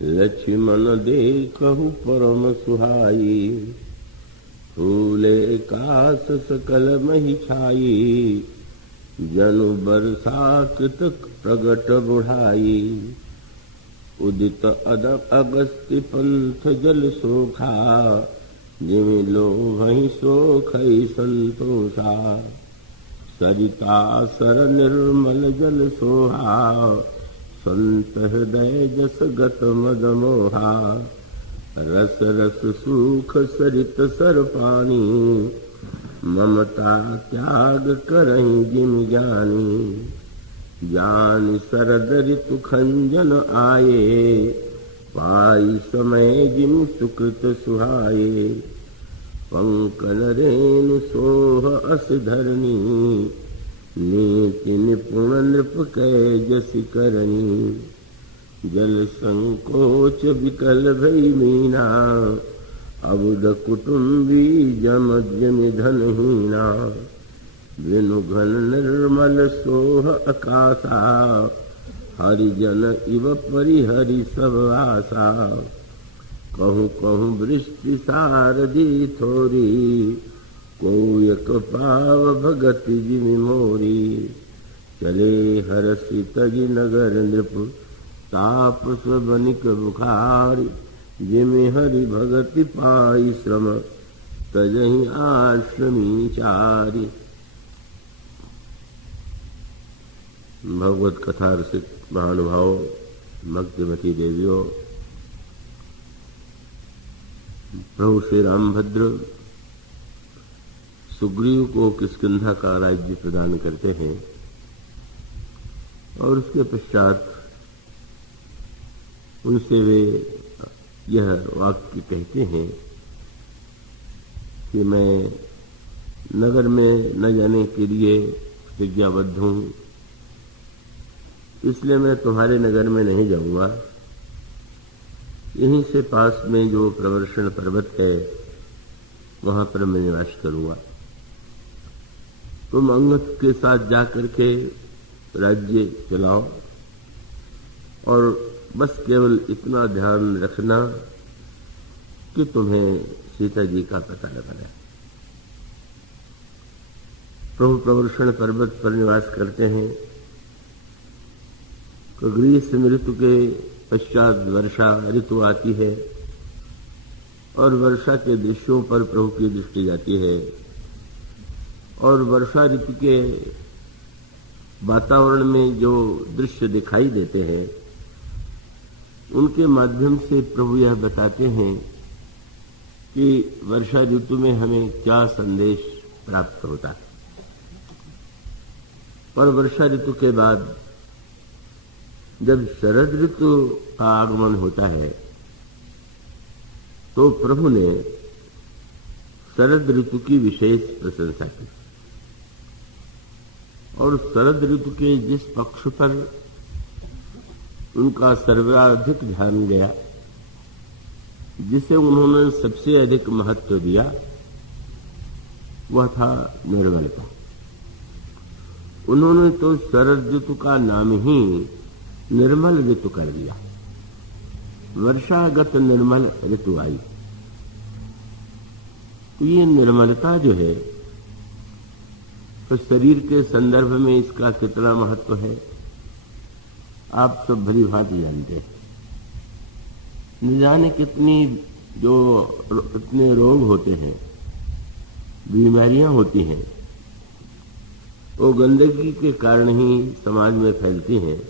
लक्ष्मण देखहु परम सुहाई, फूले कास सकल मही छाई, जनु बरसा कृतक प्रगट बुढ़ाई। उदित अगस्त्य पंथ जल सोखा, जिमि लोभहि सोखै संतोषा। सरिता सर निर्मल जल सोहा, संत हृदय जस गत मद मोहा। रस रस सुख सरित सर पानी, ममता त्याग करहि जिमि जानी। जान शरद ऋतु खंजन आए, पाई समय जिमि सुकृत सुहाए। पंकज रेणु सोह अस धरनी, नीति निपुण नृप कै जसि करनी। जल संकोच विकल भई मीना, अबुध कुटुंबी जम जमि धनहीना। बिनु घन निर्मल सोह आकाशा, हरिजन इव परिहरि सब आशा। कहूँ कहूँ वृष्टि सारदी थोरी, को एक पाव भगत जिमि मोरी। चले हरषि तजि नगर नृप, तापस बनिक बुखारी। जिमि हरि भगति पाई श्रम, तजहि आश्रमी चारी। भगवत कथा रसिक महानुभाव, भक्तिमती देवियों, प्रभु श्री रामभद्र सुग्रीव को किष्किंधा का राज्य प्रदान करते हैं और उसके पश्चात उनसे वे यह वाक्य कहते हैं कि मैं नगर में न जाने के लिए प्रतिज्ञाबद्ध हूँ, इसलिए मैं तुम्हारे नगर में नहीं जाऊंगा। यहीं से पास में जो प्रवर्षण पर्वत है वहां पर मैं निवास करूंगा। तुम अंगद के साथ जाकर के राज्य चलाओ और बस केवल इतना ध्यान रखना कि तुम्हें सीता जी का पता लगाना। प्रभु प्रवर्षण पर्वत पर निवास करते हैं। ग्रीष्म ऋतु के पश्चात वर्षा ऋतु आती है और वर्षा के दृश्यों पर प्रभु की दृष्टि जाती है और वर्षा ऋतु के वातावरण में जो दृश्य दिखाई देते हैं उनके माध्यम से प्रभु यह बताते हैं कि वर्षा ऋतु में हमें क्या संदेश प्राप्त होता है। और वर्षा ऋतु के बाद जब शरद ऋतु का आगमन होता है तो प्रभु ने शरद ऋतु की विशेष प्रशंसा की और शरद ऋतु के जिस पक्ष पर उनका सर्वाधिक ध्यान गया, जिसे उन्होंने सबसे अधिक महत्व दिया, वह था निर्मलता। उन्होंने तो शरद ऋतु का नाम ही निर्मल ऋतु कर दिया। वर्षागत निर्मल ऋतु आई। तो ये निर्मलता जो है तो शरीर के संदर्भ में इसका कितना महत्व है आप सब भली भांति जानते हैं। न जाने कितनी जो इतने रोग होते हैं, बीमारियां होती हैं, वो गंदगी के कारण ही समाज में फैलती हैं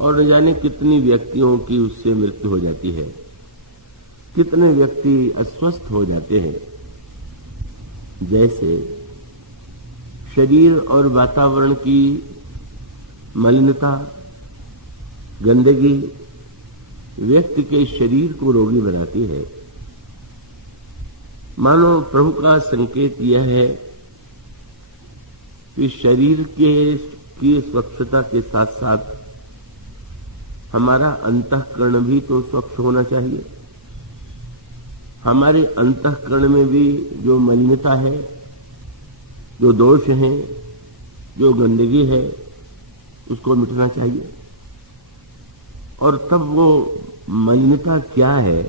और न जाने कितनी व्यक्तियों की उससे मृत्यु हो जाती है, कितने व्यक्ति अस्वस्थ हो जाते हैं। जैसे शरीर और वातावरण की मलिनता, गंदगी व्यक्ति के शरीर को रोगी बनाती है। मानो प्रभु का संकेत यह है कि शरीर की स्वच्छता के साथ साथ हमारा अंतःकरण भी तो स्वच्छ होना चाहिए। हमारे अंतःकरण में भी जो मलिनता है, जो दोष है, जो गंदगी है, उसको मिटना चाहिए। और तब वो मलिनता क्या है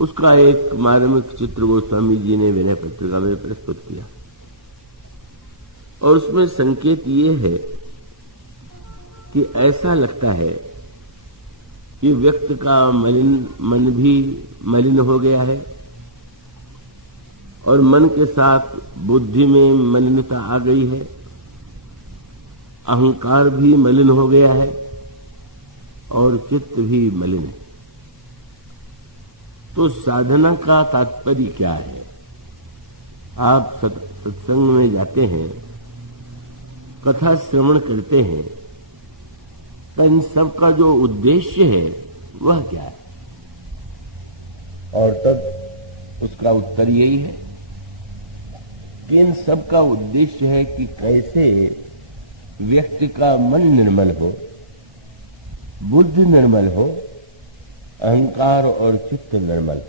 उसका एक मार्मिक चित्र गोस्वामी जी ने विनय पत्रिका में प्रस्तुत किया। और उसमें संकेत ये है कि ऐसा लगता है कि व्यक्ति का मन भी मलिन हो गया है और मन के साथ बुद्धि में मलिनता आ गई है, अहंकार भी मलिन हो गया है और चित्त भी मलिन है। तो साधना का तात्पर्य क्या है? आप सत्संग में जाते हैं, कथा श्रवण करते हैं, तो इन सब का जो उद्देश्य है वह क्या है? और तब उसका उत्तर यही है कि इन सब का उद्देश्य है कि कैसे व्यक्ति का मन निर्मल हो, बुद्धि निर्मल हो, अहंकार और चित्त निर्मल।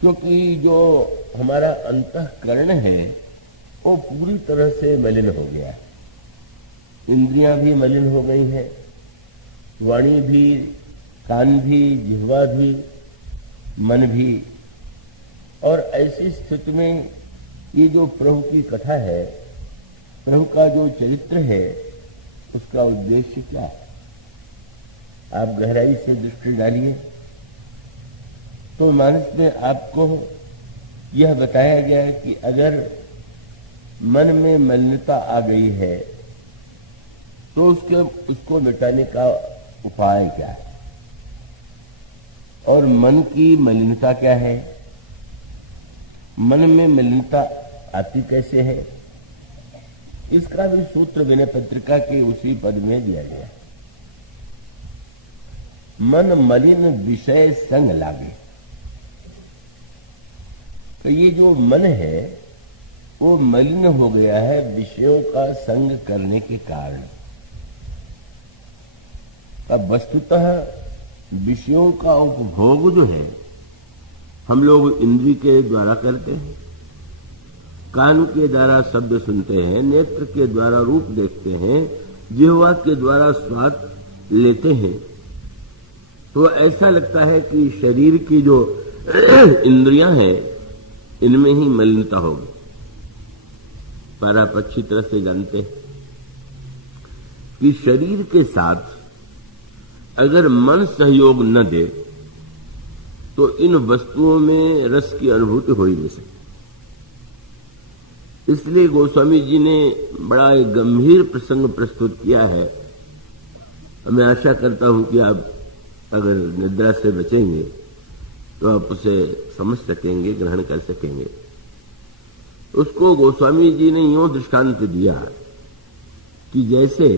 क्योंकि जो हमारा अंतःकरण है वो पूरी तरह से मलिन हो गया है। इंद्रियां भी मलिन हो गई हैं, वाणी भी, कान भी, जिह्वा भी, मन भी। और ऐसी स्थिति में ये जो प्रभु की कथा है, प्रभु का जो चरित्र है, उसका उद्देश्य क्या है? आप गहराई से दृष्टि डालिए तो मानस में आपको यह बताया गया है कि अगर मन में मलिनता आ गई है तो उसको मिटाने का उपाय क्या है? और मन की मलिनता क्या है? मन में मलिनता आती कैसे है? इसका भी सूत्र विनय पत्रिका के उसी पद में दिया गया है। मन मलिन विषय संग लागे। तो ये जो मन है वो मलिन हो गया है विषयों का संग करने के कारण। अब वस्तुतः विषयों का उपभोग जो है हम लोग इंद्रिय के द्वारा करते हैं, कान के द्वारा शब्द सुनते हैं, नेत्र के द्वारा रूप देखते हैं, जिह्वा के द्वारा स्वाद लेते हैं। तो ऐसा लगता है कि शरीर की जो इंद्रियां हैं इनमें ही मलिनता होगी। पर आप अच्छी तरह से जानते हैं कि शरीर के साथ अगर मन सहयोग न दे तो इन वस्तुओं में रस की अनुभूति हो ही नहीं सकती। इसलिए गोस्वामी जी ने बड़ा एक गंभीर प्रसंग प्रस्तुत किया है। मैं आशा करता हूं कि आप अगर निद्रा से बचेंगे तो आप उसे समझ सकेंगे, ग्रहण कर सकेंगे। उसको गोस्वामी जी ने यूं दृष्टांत दिया कि जैसे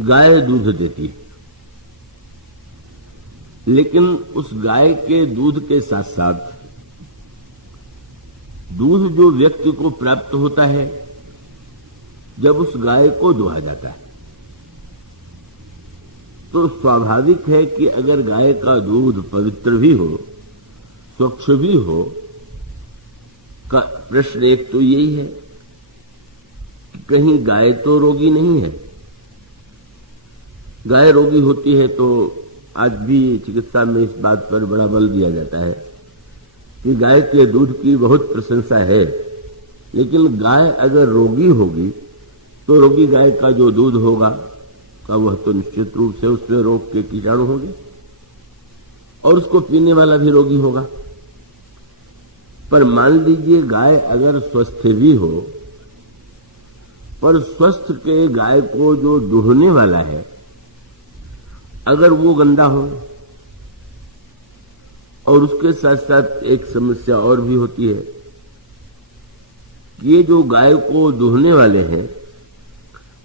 गाय दूध देती है, लेकिन उस गाय के दूध के साथ साथ दूध जो व्यक्ति को प्राप्त होता है जब उस गाय को दुहा जाता है, तो स्वाभाविक है कि अगर गाय का दूध पवित्र भी हो, स्वच्छ भी हो, का प्रश्न एक तो यही है कि कहीं गाय तो रोगी नहीं है। गाय रोगी होती है तो आज भी चिकित्सा में इस बात पर बड़ा बल दिया जाता है कि गाय के दूध की बहुत प्रशंसा है, लेकिन गाय अगर रोगी होगी तो रोगी गाय का जो दूध होगा का वह तो निश्चित रूप से उसमें रोग के कीटाणु होंगे और उसको पीने वाला भी रोगी होगा। पर मान लीजिए गाय अगर स्वस्थ भी हो, पर स्वस्थ के गाय को जो दूहने वाला है अगर वो गंदा हो, और उसके साथ साथ एक समस्या और भी होती है, ये जो गाय को दूहने वाले हैं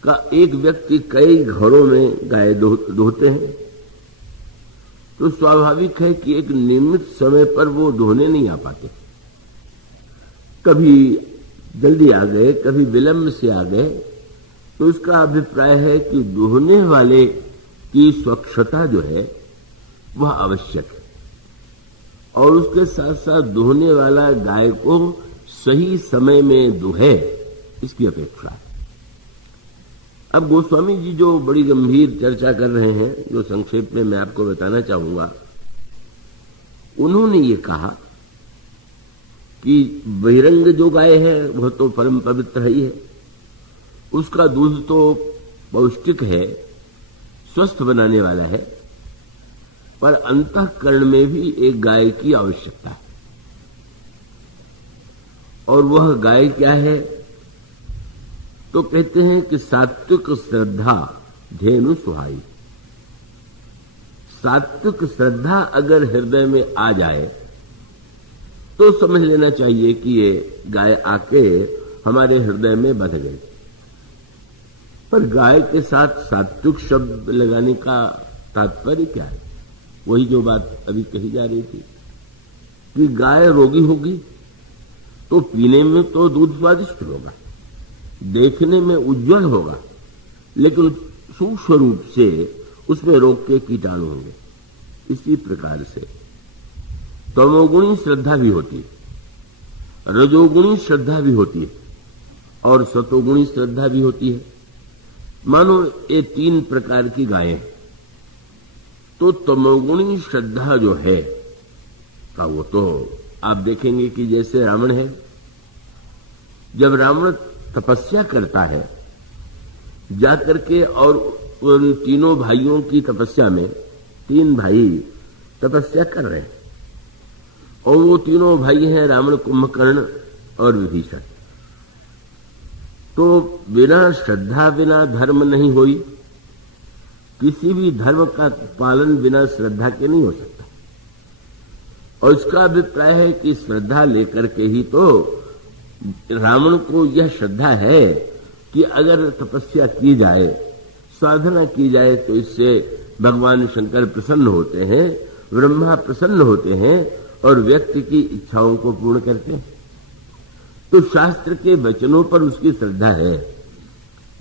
का एक व्यक्ति कई घरों में गाय दूहते हैं, तो स्वाभाविक है कि एक नियमित समय पर वो दूहने नहीं आ पाते। कभी जल्दी आ गए, कभी विलंब से आ गए, तो उसका अभिप्राय है कि दूहने वाले की स्वच्छता जो है वह आवश्यक है, और उसके साथ साथ दूहने वाला गाय को सही समय में दूहे, इसकी अपेक्षा है। अब गोस्वामी जी जो बड़ी गंभीर चर्चा कर रहे हैं, जो संक्षेप में मैं आपको बताना चाहूंगा, उन्होंने ये कहा कि बहिरंग जो गाय है वह तो परम पवित्र ही है, उसका दूध तो पौष्टिक है, स्वस्थ बनाने वाला है, पर अंतःकरण में भी एक गाय की आवश्यकता है। और वह गाय क्या है? तो कहते हैं कि सात्विक श्रद्धा धेनु सुहाई। सात्विक श्रद्धा अगर हृदय में आ जाए तो समझ लेना चाहिए कि ये गाय आके हमारे हृदय में बंध गई। पर गाय के साथ सात्विक शब्द लगाने का तात्पर्य क्या है? वही जो बात अभी कही जा रही थी कि गाय रोगी होगी तो पीने में तो दूध स्वादिष्ट होगा, देखने में उज्जवल होगा, लेकिन सूक्ष्म रूप से उसमें रोग के कीटाणु होंगे। इसी प्रकार से तमोगुणी श्रद्धा भी होती है, रजोगुणी श्रद्धा भी होती है और सतोगुणी श्रद्धा भी होती है। मानो ये तीन प्रकार की गायें हैं। तो तमोगुणी श्रद्धा जो है का वो तो आप देखेंगे कि जैसे रावण है, जब रावण तपस्या करता है जाकर के, और उन तीनों भाइयों की तपस्या में, तीन भाई तपस्या कर रहे हैं और वो तीनों भाई हैं रावण, कुंभकर्ण और विभीषण। तो बिना श्रद्धा बिना धर्म नहीं होई, किसी भी धर्म का पालन बिना श्रद्धा के नहीं हो सकता। और इसका अभिप्राय है कि श्रद्धा लेकर के ही तो रावण को यह श्रद्धा है कि अगर तपस्या की जाए, साधना की जाए, तो इससे भगवान शंकर प्रसन्न होते हैं, ब्रह्मा प्रसन्न होते हैं और व्यक्ति की इच्छाओं को पूर्ण करते हैं। तो शास्त्र के वचनों पर उसकी श्रद्धा है,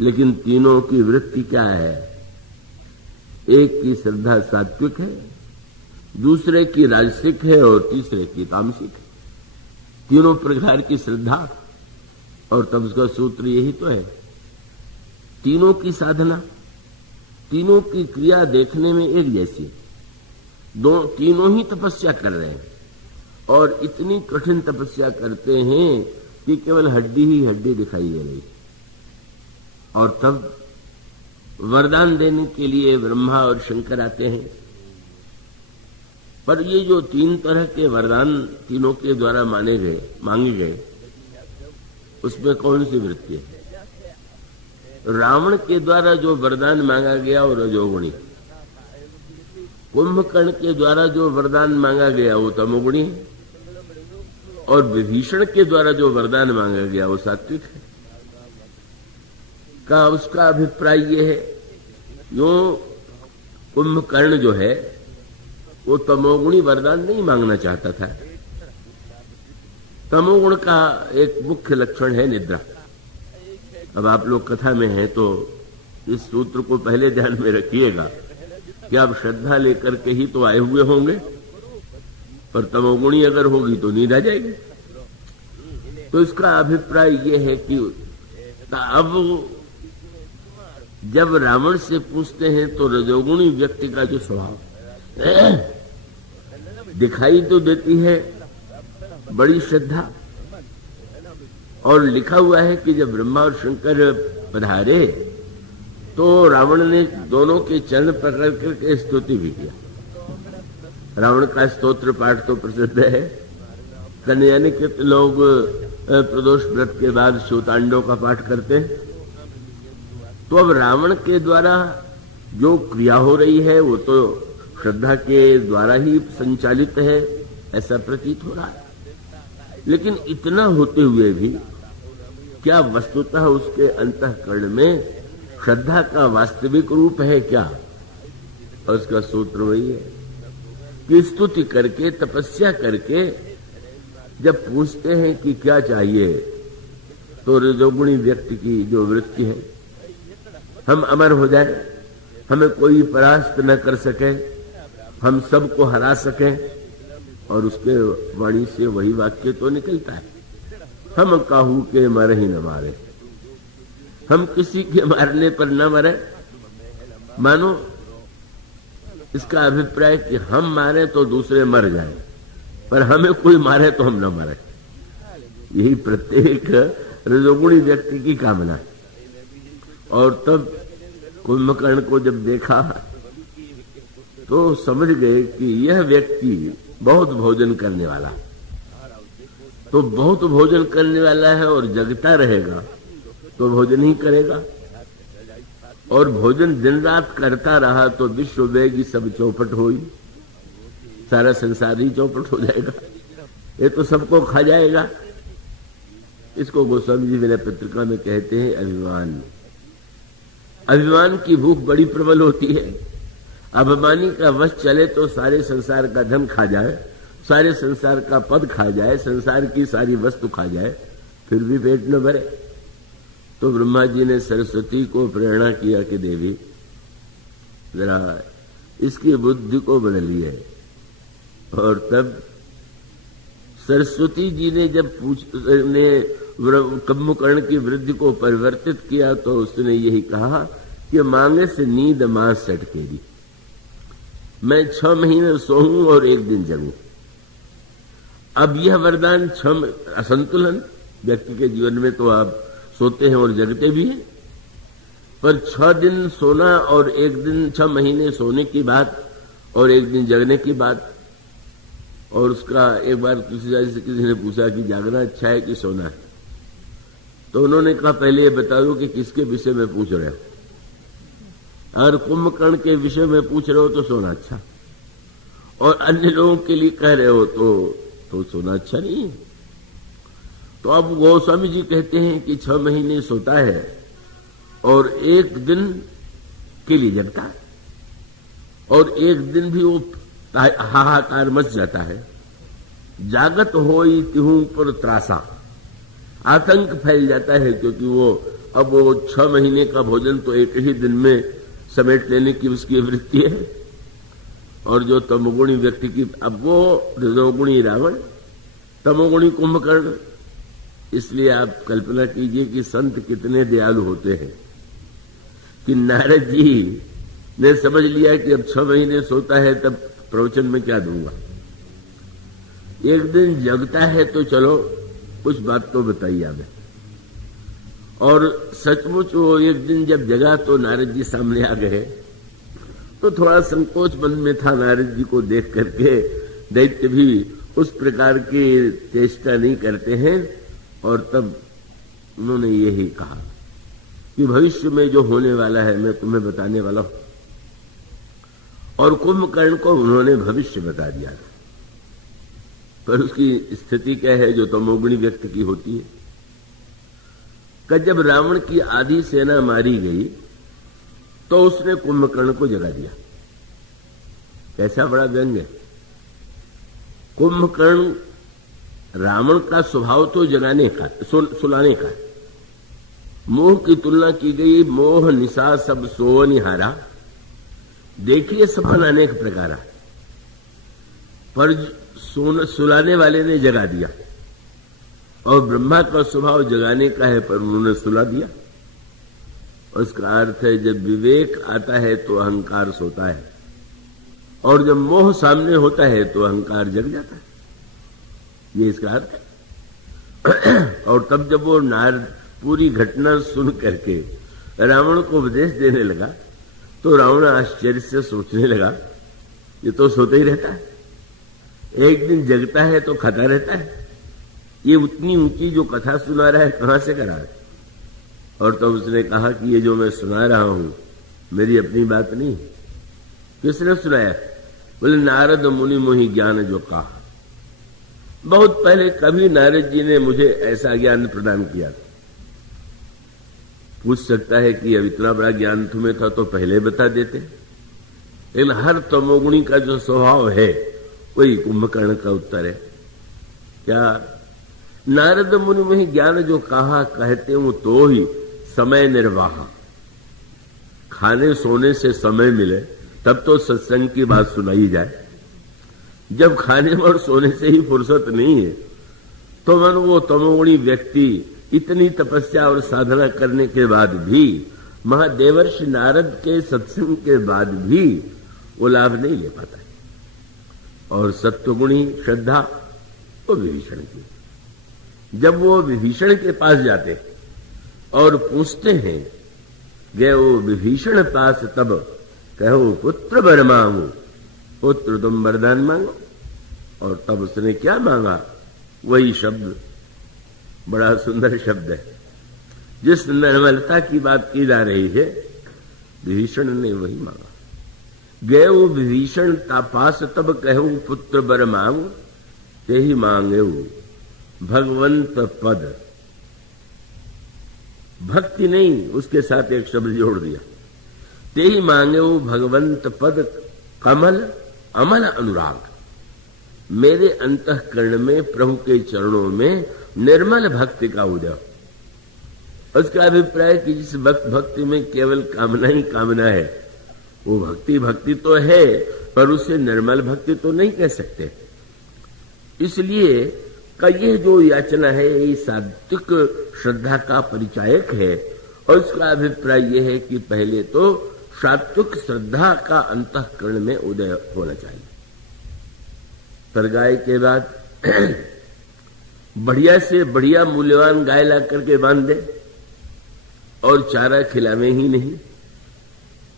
लेकिन तीनों की वृत्ति क्या है? एक की श्रद्धा सात्विक है, दूसरे की राजसिक है और तीसरे की तामसिक है। तीनों प्रकार की श्रद्धा, और तब उसका सूत्र यही तो है। तीनों की साधना, तीनों की क्रिया देखने में एक जैसी, तीनों ही तपस्या कर रहे हैं और इतनी कठिन तपस्या करते हैं कि केवल हड्डी ही हड्डी दिखाई दे रही। और तब वरदान देने के लिए ब्रह्मा और शंकर आते हैं। पर ये जो तीन तरह के वरदान तीनों के द्वारा मांगे गए, उसमें कौन सी वृत्ति है? रावण के द्वारा जो वरदान मांगा गया वो रजोगुणी, कुंभकर्ण के द्वारा जो वरदान मांगा गया वो तमोगुणी, और विभीषण के द्वारा जो वरदान मांगा गया वो सात्विक है। का उसका अभिप्राय ये है, यो कुंभकर्ण जो है वो तमोगुणी वरदान नहीं मांगना चाहता था। तमोगुण का एक मुख्य लक्षण है निद्रा। अब आप लोग कथा में हैं तो इस सूत्र को पहले ध्यान में रखिएगा कि आप श्रद्धा लेकर के ही तो आए हुए होंगे, पर तमोगुणी अगर होगी तो नींद आ जाएगी। तो इसका अभिप्राय यह है कि अब जब रावण से पूछते हैं तो रजोगुणी व्यक्ति का जो स्वभाव दिखाई तो देती है बड़ी श्रद्धा, और लिखा हुआ है कि जब ब्रह्मा और शंकर पधारे तो रावण ने दोनों के चरण पकड़ करके स्तुति भी किया। रावण का स्तोत्र पाठ तो प्रसिद्ध है। कन्याने के लोग प्रदोष व्रत के बाद सूतांडों का पाठ करते हैं। तो अब रावण के द्वारा जो क्रिया हो रही है वो तो श्रद्धा के द्वारा ही संचालित है, ऐसा प्रतीत हो रहा है। लेकिन इतना होते हुए भी क्या वस्तुतः उसके अंतःकरण में श्रद्धा का वास्तविक रूप है क्या? और उसका सूत्र वही है कि स्तुति करके, तपस्या करके जब पूछते हैं कि क्या चाहिए, तो रजोगुणी व्यक्ति की जो वृत्ति है, हम अमर हो जाए, हमें कोई परास्त न कर सके, हम सबको हरा सकें, और उसके वाणी से वही वाक्य तो निकलता है, हम काहू के मर ही न मारे। हम किसी के मारने पर न मरे। मानो इसका अभिप्राय कि हम मारे तो दूसरे मर जाए, पर हमें कोई मारे तो हम न मरे। यही प्रत्येक रजोगुणी व्यक्ति की कामना। और तब कुंभकर्ण को जब देखा तो समझ गए कि यह व्यक्ति बहुत भोजन करने वाला, तो बहुत भोजन करने वाला है और जगता रहेगा तो भोजन ही करेगा, और भोजन दिन रात करता रहा तो विश्व वेगी सब चौपट होई, सारा संसार ही चौपट हो जाएगा, ये तो सबको खा जाएगा। इसको गोस्वामी जी विनय पत्रिका में कहते हैं अभिमान। अभिमान की भूख बड़ी प्रबल होती है। अभिमानी का वश चले तो सारे संसार का धन खा जाए, सारे संसार का पद खा जाए, संसार की सारी वस्तु खा जाए, फिर भी पेट न भरे। तो ब्रह्मा जी ने सरस्वती को प्रेरणा किया कि देवी जरा इसकी बुद्धि को बदलिए। और तब सरस्वती जी ने जब कुंभकर्ण की वृद्धि को परिवर्तित किया तो उसने यही कहा कि मांगे से नींद मां सटकेगी, मैं 6 महीने सोऊं और 1 दिन जगूं। अब यह वरदान असंतुलन व्यक्ति के जीवन में तो आप सोते हैं और जगते भी हैं, पर 6 दिन सोना और 1 दिन 6 महीने सोने की बात और 1 दिन जगने की बात। और उसका एक बार किसी ने पूछा कि जागना अच्छा है कि सोना है, तो उन्होंने कहा पहले ये बता दो कि किसके विषय में पूछ रहे हो। अगर कुंभकर्ण के विषय में पूछ रहे हो तो सोना अच्छा, और अन्य लोगों के लिए कह रहे हो तो सोना अच्छा नहीं है। तो अब गोस्वामी जी कहते हैं कि 6 महीने सोता है और 1 दिन के लिए जगता है, और 1 दिन भी वो हाहाकार मच जाता है। जागत होई तिहू पर त्रासा, आतंक फैल जाता है, क्योंकि वो 6 महीने का भोजन तो 1 ही दिन में समेट लेने की उसकी वृत्ति है। और जो तमोगुणी व्यक्ति की, अब वो रजोगुणी रावण, तमोगुणी कुंभकर्ण। इसलिए आप कल्पना कीजिए कि संत कितने दयालु होते हैं कि नारद जी ने समझ लिया कि अब 6 महीने सोता है, तब प्रवचन में क्या दूंगा। 1 दिन जगता है तो चलो कुछ बात तो बताइए हमें। और सचमुच वो 1 दिन जब जगा तो नारद जी सामने आ गए, तो थोड़ा संकोच मन में था नारद जी को देख करके। दैत्य भी उस प्रकार की चेष्टा नहीं करते हैं। और तब उन्होंने यही कहा कि भविष्य में जो होने वाला है मैं तुम्हें बताने वाला हूं। और कुंभकर्ण को उन्होंने भविष्य बता दिया, पर उसकी स्थिति क्या है जो तमोगुणी व्यक्ति की होती है। कि जब रावण की आधी सेना मारी गई तो उसने कुंभकर्ण को जगा दिया। कैसा बड़ा व्यंग है। कुंभकर्ण, रावण का स्वभाव तो जगाने का, सुलाने का। मोह की तुलना की गई, मोह निशा सब सोनिहारा, देखिए सपन अनेक प्रकार, पर सुलाने वाले ने जगा दिया। और ब्रह्मा का स्वभाव जगाने का है, पर उन्होंने सुला दिया। और इसका अर्थ है जब विवेक आता है तो अहंकार सोता है, और जब मोह सामने होता है तो अहंकार जग जाता है। ये इसका अर्थ है। और तब जब वो नारद पूरी घटना सुन करके रावण को उपदेश देने लगा तो रावण आश्चर्य से सोचने लगा, ये तो सोते ही रहता है, 1 दिन जगता है तो खाता रहता है, ये उतनी ऊंची जो कथा सुना रहा है कहां से करा है। और तब उसने कहा कि ये जो मैं सुना रहा हूं मेरी अपनी बात नहीं, किसने सुनाया? बोले नारद मुनि मोहि ज्ञान जो कहा। बहुत पहले कभी नारद जी ने मुझे ऐसा ज्ञान प्रदान किया। पूछ सकता है कि अब इतना बड़ा ज्ञान तुम्हें था तो पहले बता देते। लेकिन हर तमोगुणी का जो स्वभाव है वही कुंभकर्ण का उत्तर है। क्या? नारद मुनि में ज्ञान जो कहा, कहते हूं तो ही समय निर्वाह। खाने सोने से समय मिले तब तो सत्संग की बात सुनाई जाए। जब खाने और सोने से ही फुर्सत नहीं है तो मन वो तमोगुणी व्यक्ति इतनी तपस्या और साधना करने के बाद भी, महादेवर्षि नारद के सत्संग के बाद भी वो लाभ नहीं ले पाता है। और सत्वगुणी श्रद्धा वो विभीषण की, जब वो विभीषण के पास जाते और पूछते हैं, गए वो विभीषण पास तब कहो पुत्र वर मांगो, पुत्र तुम वरदान मांगो। और तब उसने क्या मांगा? वही शब्द, बड़ा सुंदर शब्द है, जिस निर्मलता की बात की जा रही है, विभीषण ने वही मांगा। गए वो विभीषण पास तब कहो पुत्र वर मांगो, ते ही मांगे वो भगवंत पद। भक्ति नहीं, उसके साथ एक शब्द जोड़ दिया, ते ही मांगे वो भगवंत पद कमल अमल अनुराग। मेरे अंतःकरण में प्रभु के चरणों में निर्मल भक्ति का उदय। उसका अभिप्राय कि जिस भक्ति में केवल कामना ही कामना है, वो भक्ति तो है, पर उसे निर्मल भक्ति तो नहीं कह सकते। इसलिए का ये जो याचना है, ये सात्विक श्रद्धा का परिचायक है। और उसका अभिप्राय यह है कि पहले तो सात्विक श्रद्धा का अंतःकरण में उदय होना चाहिए। पर गाय के बाद बढ़िया से बढ़िया मूल्यवान गाय ला करके बांध दे और चारा खिलावे ही नहीं,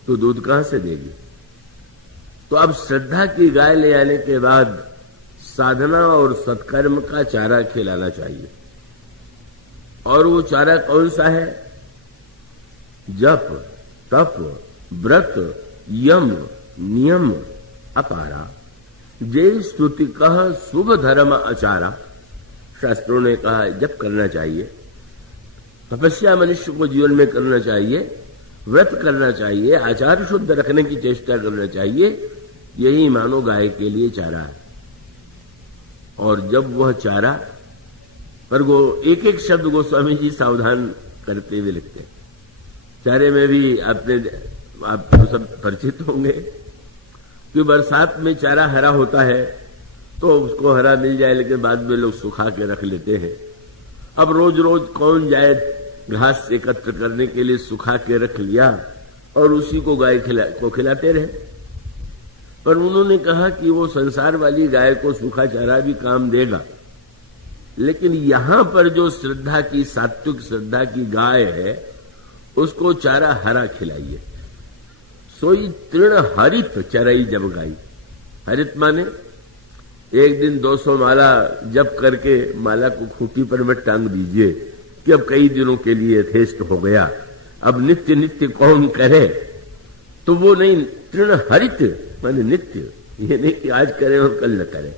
तो दूध कहां से देगी? तो अब श्रद्धा की गाय ले आने के बाद साधना और सत्कर्म का चारा खिलाना चाहिए। और वो चारा कौन सा है? जप, तप, व्रत, यम, नियम, अपारा, जय स्तुति कह शुभ धर्म आचारा। शास्त्रों ने कहा जप करना चाहिए, तपस्या मनुष्य को जीवन में करना चाहिए, व्रत करना चाहिए, आचार शुद्ध रखने की चेष्टा करना चाहिए। यही मानो गाय के लिए चारा है। और जब वह चारा पर वो एक एक शब्द गोस्वामी जी सावधान करते हुए लिखते हैं। चारे में भी आप सब परिचित होंगे कि बरसात में चारा हरा होता है तो उसको हरा मिल जाए, लेकिन बाद में लोग सुखा के रख लेते हैं। अब रोज रोज कौन जाए घास एकत्र करने के लिए? सुखा के रख लिया और उसी को गाय को खिलाते रहे। पर उन्होंने कहा कि वो संसार वाली गाय को सूखा चारा भी काम देगा, लेकिन यहां पर जो श्रद्धा की, सात्विक श्रद्धा की गाय है, उसको चारा हरा खिलाइए। सोई तृण हरित चराई जब गाई। हरित माने एक दिन 200 माला जप करके माला को खूंटी पर मत टांग दीजिए कि अब कई दिनों के लिए यथेष्ट हो गया, अब नित्य नित्य कौन करे, तो वो नहीं। तृण हरित माने नित्य, ये नहीं कि आज करें और कल न करें।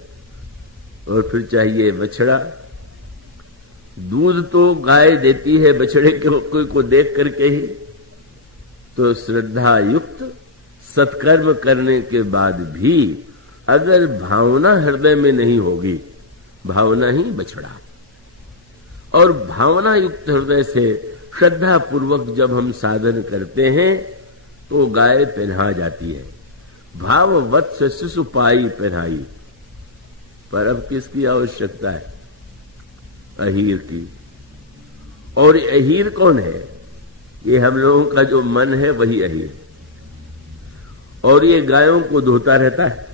और फिर चाहिए बछड़ा। दूध तो गाय देती है बछड़े को देख करके ही। तो श्रद्धा युक्त सत्कर्म करने के बाद भी अगर भावना हृदय में नहीं होगी, भावना ही बछड़ा। और भावना युक्त हृदय से श्रद्धा पूर्वक जब हम साधन करते हैं तो गाय पहना जाती है। भाव वत्स शिशु पाई पहनाई। पर अब किसकी आवश्यकता है? अहीर की। और अहीर कौन है? ये हम लोगों का जो मन है वही अहीर। और ये गायों को धोता रहता है।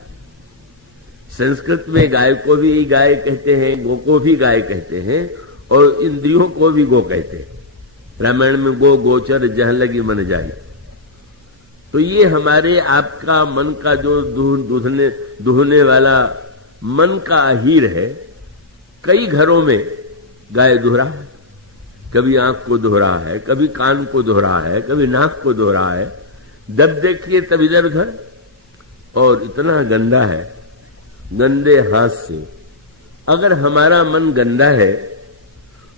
संस्कृत में गाय को भी गाय कहते हैं, गो को भी गाय कहते हैं, और इंद्रियों को भी गो कहते हैं। रामायण में गो गोचर जहां लगी मन जाए। तो ये हमारे आपका मन का जो दूहने वाला मन का अहीर है। कई घरों में गाय दुह रहा है, कभी आंख को दुह रहा है, कभी कान को दुह रहा है, कभी नाक को दुह रहा है। जब देखिए तब इधर उधर, और इतना गंदा है, गंदे हाथ से। अगर हमारा मन गंदा है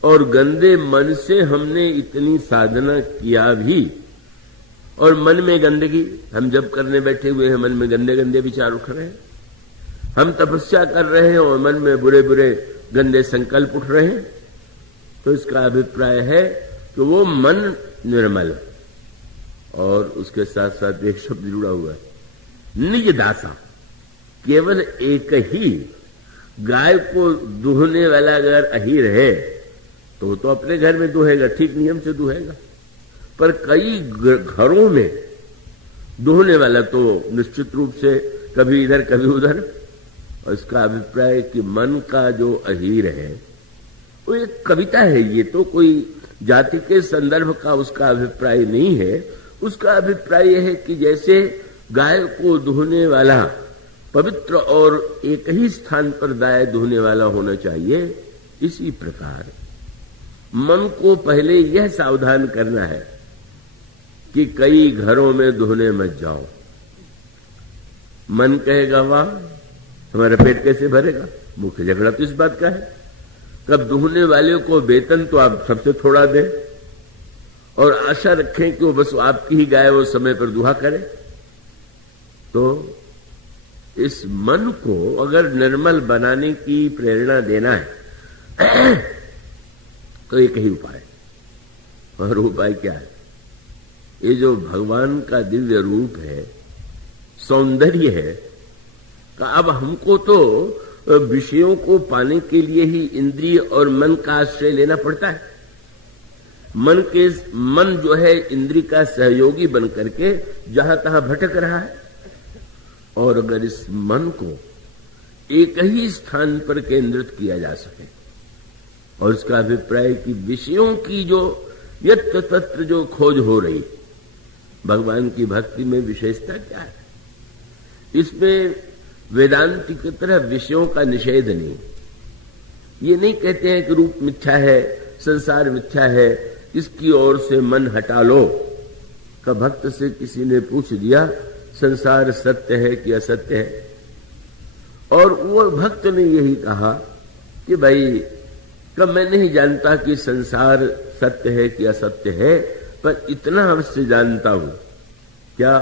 और गंदे मन से हमने इतनी साधना किया भी, और मन में गंदगी, हम जब करने बैठे हुए हैं मन में गंदे गंदे विचार उठ रहे हैं, हम तपस्या कर रहे हैं और मन में बुरे बुरे गंदे संकल्प उठ रहे हैं, तो इसका अभिप्राय है कि वो मन निर्मल। और उसके साथ साथ एक शब्द जुड़ा हुआ है, निज दासा। केवल एक ही गाय को दूहने वाला अगर अहीर है तो अपने घर में दुहेगा, ठीक नियम से दुहेगा। पर कई घरों में दुहने वाला तो निश्चित रूप से कभी इधर कभी उधर। और इसका अभिप्राय कि मन का जो अहीर है वो एक कविता है, ये तो कोई जाति के संदर्भ का उसका अभिप्राय नहीं है। उसका अभिप्राय यह है कि जैसे गाय को दुहने वाला पवित्र और एक ही स्थान पर गाय दुहने वाला होना चाहिए, इसी प्रकार मन को पहले यह सावधान करना है कि कई घरों में दुहने मत जाओ। मन कहेगा वाह हमारा पेट कैसे भरेगा, मुख्य झगड़ा तो इस बात का है। कब दुहने वाले को वेतन तो आप सबसे थोड़ा दें और आशा रखें कि वो बस आपकी ही गाय वो समय पर दुहा करे। तो इस मन को अगर निर्मल बनाने की प्रेरणा देना है तो एक ही उपाय, और उपाय क्या है? ये जो भगवान का दिव्य रूप है, सौंदर्य है, अब हमको तो विषयों को पाने के लिए ही इंद्रिय और मन का आश्रय लेना पड़ता है। मन जो है इंद्रिय का सहयोगी बन करके जहां तहां भटक रहा है। और अगर इस मन को एक ही स्थान पर केंद्रित किया जा सके, और इसका अभिप्राय कि विषयों की जो यत्र तत्र जो खोज हो रही, भगवान की भक्ति में विशेषता क्या है? इसमें वेदांति की तरह विषयों का निषेध नहीं। ये नहीं कहते हैं कि रूप मिथ्या है, संसार मिथ्या है, इसकी ओर से मन हटा लो। का भक्त से किसी ने पूछ दिया संसार सत्य है कि असत्य है, और वो भक्त ने यही कहा कि भाई कब मैं नहीं जानता कि संसार सत्य है कि असत्य है, पर इतना अवश्य जानता हूं। क्या?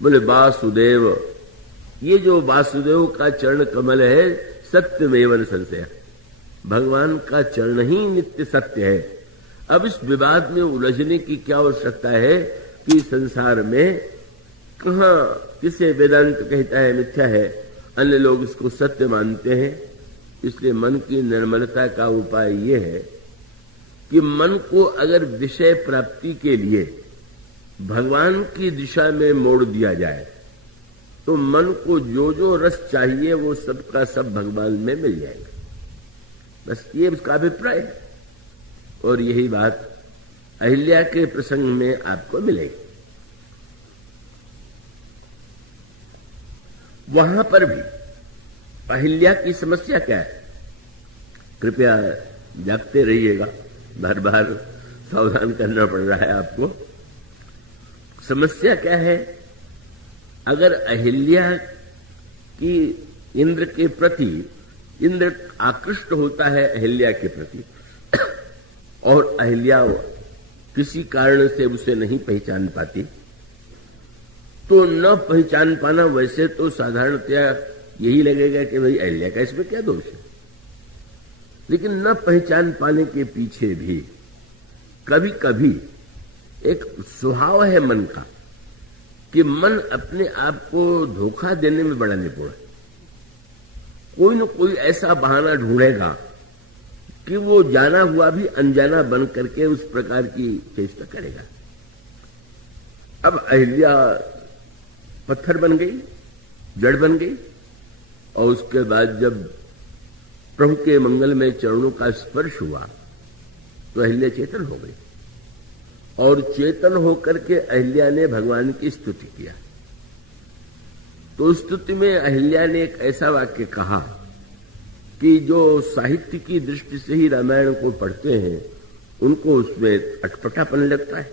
बोले वासुदेव, ये जो वासुदेव का चरण कमल है सत्यमेव संशय, भगवान का चरण ही नित्य सत्य है। अब इस विवाद में उलझने की क्या आवश्यकता है कि संसार में कहां किसे वेदांत कहता है मिथ्या है, अन्य लोग इसको सत्य मानते हैं। इसलिए मन की निर्मलता का उपाय ये है कि मन को अगर विषय प्राप्ति के लिए भगवान की दिशा में मोड़ दिया जाए तो मन को जो जो रस चाहिए वो सब का सब भगवान में मिल जाएगा। बस ये उसका अभिप्राय है, और यही बात अहिल्या के प्रसंग में आपको मिलेगी। वहां पर भी अहिल्या की समस्या क्या है? कृपया जागते रहिएगा, बार बार सावधान करना पड़ रहा है आपको। समस्या क्या है? अगर अहिल्या की इंद्र के प्रति, इंद्र आकृष्ट होता है अहिल्या के प्रति, और अहिल्या किसी कारण से उसे नहीं पहचान पाती, तो न पहचान पाना वैसे तो साधारणतया यही लगेगा कि भाई अहिल्या का इसमें क्या दोष है। लेकिन न पहचान पाने के पीछे भी कभी कभी एक स्वभाव है मन का कि मन अपने आप को धोखा देने में बड़ा निपुण है। कोई न कोई ऐसा बहाना ढूंढेगा कि वो जाना हुआ भी अनजाना बन करके उस प्रकार की चेष्टा करेगा। अब अहिल्या पत्थर बन गई, जड़ बन गई, और उसके बाद जब प्रभु के मंगलमय चरणों का स्पर्श हुआ तो अहिल्या चेतन हो गई, और चेतन होकर के अहिल्या ने भगवान की स्तुति किया। तो स्तुति में अहिल्या ने एक ऐसा वाक्य कहा कि जो साहित्य की दृष्टि से ही रामायण को पढ़ते हैं उनको उसमें अटपटापन लगता है।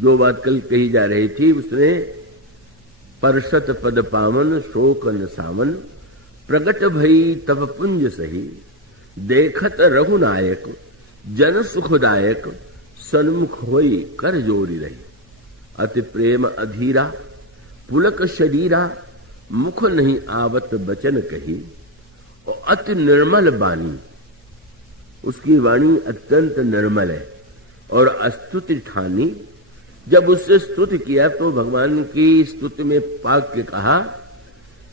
जो बात कल कही जा रही थी उसने परसत पद पावन शोक न सावन प्रगट भई तब पुंज सही देखत रघुनायक जन सुखदायक सन्मुख होई कर जोरी रही अति प्रेम अधीरा पुलक शरीरा मुख नहीं आवत बचन कही और अति निर्मल वाणी, उसकी वाणी अत्यंत निर्मल है। और अस्तुति ठानी, जब उससे स्तुति किया तो भगवान की स्तुति में वाक्य कहा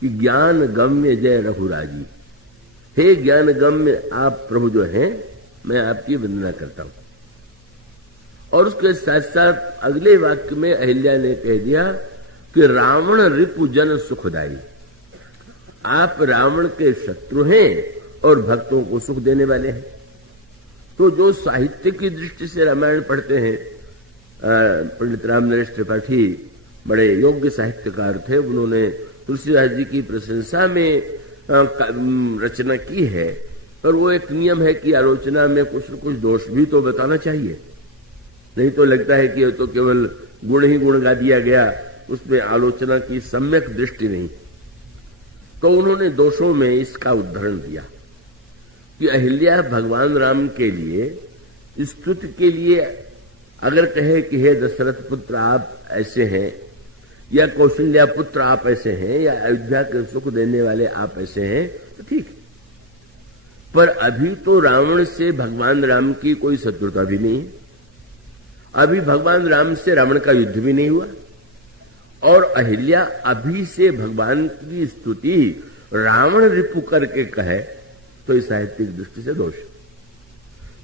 कि ज्ञान गम्य जय रघुराजी, हे ज्ञान गम्य आप प्रभु जो हैं मैं आपकी वंदना करता हूं। और उसके साथ साथ अगले वाक्य में अहिल्या ने कह दिया कि रावण रिपु जन सुखदाई, आप रावण के शत्रु हैं और भक्तों को सुख देने वाले हैं। तो जो साहित्य की दृष्टि से रामायण पढ़ते हैं, पंडित रामनरेश त्रिपाठी बड़े योग्य साहित्यकार थे, उन्होंने तुलसीदास जी की प्रशंसा में रचना की है, पर वो एक नियम है कि आलोचना में कुछ न कुछ दोष भी तो बताना चाहिए, नहीं तो लगता है कि तो केवल गुण ही गुण गा दिया गया, उसमें आलोचना की सम्यक दृष्टि नहीं। तो उन्होंने दोषों में इसका उदाहरण दिया कि अहिल्या भगवान राम के लिए स्तुति के लिए अगर कहे कि हे दशरथ पुत्र आप ऐसे हैं, या कौशल्या पुत्र आप ऐसे हैं, या अयोध्या के सुख देने वाले आप ऐसे हैं, तो ठीक है। पर अभी तो रावण से भगवान राम की कोई शत्रुता भी नहीं है, अभी भगवान राम से रावण का युद्ध भी नहीं हुआ, और अहिल्या अभी से भगवान की स्तुति रावण रिपु करके कहे तो इस साहित्यिक दृष्टि से दोष।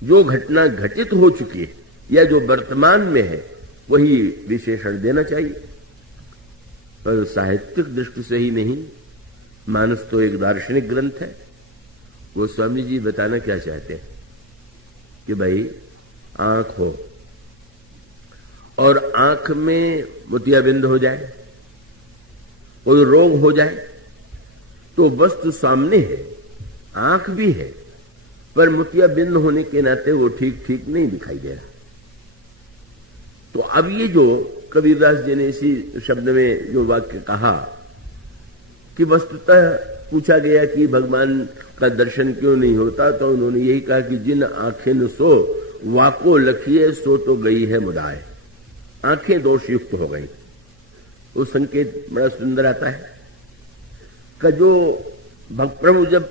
जो घटना घटित हो चुकी है या जो वर्तमान में है वही विशेषण देना चाहिए, पर साहित्यिक दृष्टि से ही नहीं। मानस तो एक दार्शनिक ग्रंथ है। वो स्वामी जी बताना क्या चाहते हैं कि भाई आंख हो और आंख में मोतियाबिंद हो जाए, कोई रोग हो जाए, तो वस्तु सामने है, आंख भी है, पर मोतियाबिंद होने के नाते वो ठीक ठीक नहीं दिखाई दे रहा। तो अब ये जो कबीरदास जी ने इसी शब्द में जो वाक्य कहा कि वस्तुतः पूछा गया कि भगवान का दर्शन क्यों नहीं होता, तो उन्होंने यही कहा कि जिन आंखें न सो वाको लखिए सो तो गई है मुदाए, आंखें दोष युक्त हो गई। वो संकेत बड़ा सुंदर आता है कि जो प्रभु जब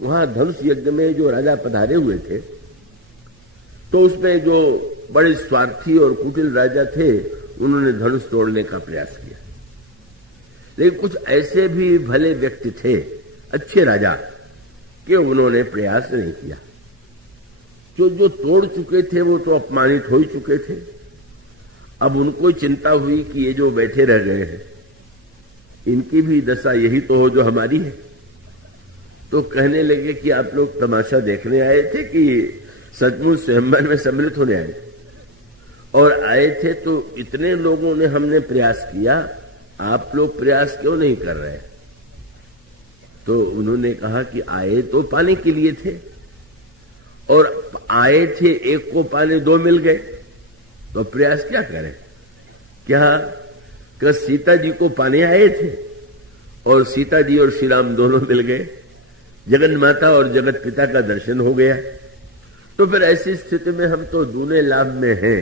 वहां धनुष यज्ञ में जो राजा पधारे हुए थे, तो उसमें जो बड़े स्वार्थी और कुटिल राजा थे उन्होंने धनुष तोड़ने का प्रयास किया। लेकिन कुछ ऐसे भी भले व्यक्ति थे, अच्छे राजा, कि उन्होंने प्रयास नहीं किया। जो तोड़ चुके थे वो तो अपमानित हो ही चुके थे। अब उनको चिंता हुई कि ये जो बैठे रह गए हैं इनकी भी दशा यही तो हो जो हमारी है। तो कहने लगे कि आप लोग तमाशा देखने आए थे कि सचमुच स्वयंवर में सम्मिलित होने आए? और आए थे तो इतने लोगों ने हमने प्रयास किया, आप लोग प्रयास क्यों नहीं कर रहे? तो उन्होंने कहा कि आए तो पाने के लिए थे, और आए थे एक को पाने दो मिल गए, तो प्रयास क्या करें? क्या सीता जी को पाने आए थे और सीता जी और श्री राम दोनों मिल गए, जगन माता और जगत पिता का दर्शन हो गया। तो फिर ऐसी स्थिति में हम तो दूने लाभ में हैं।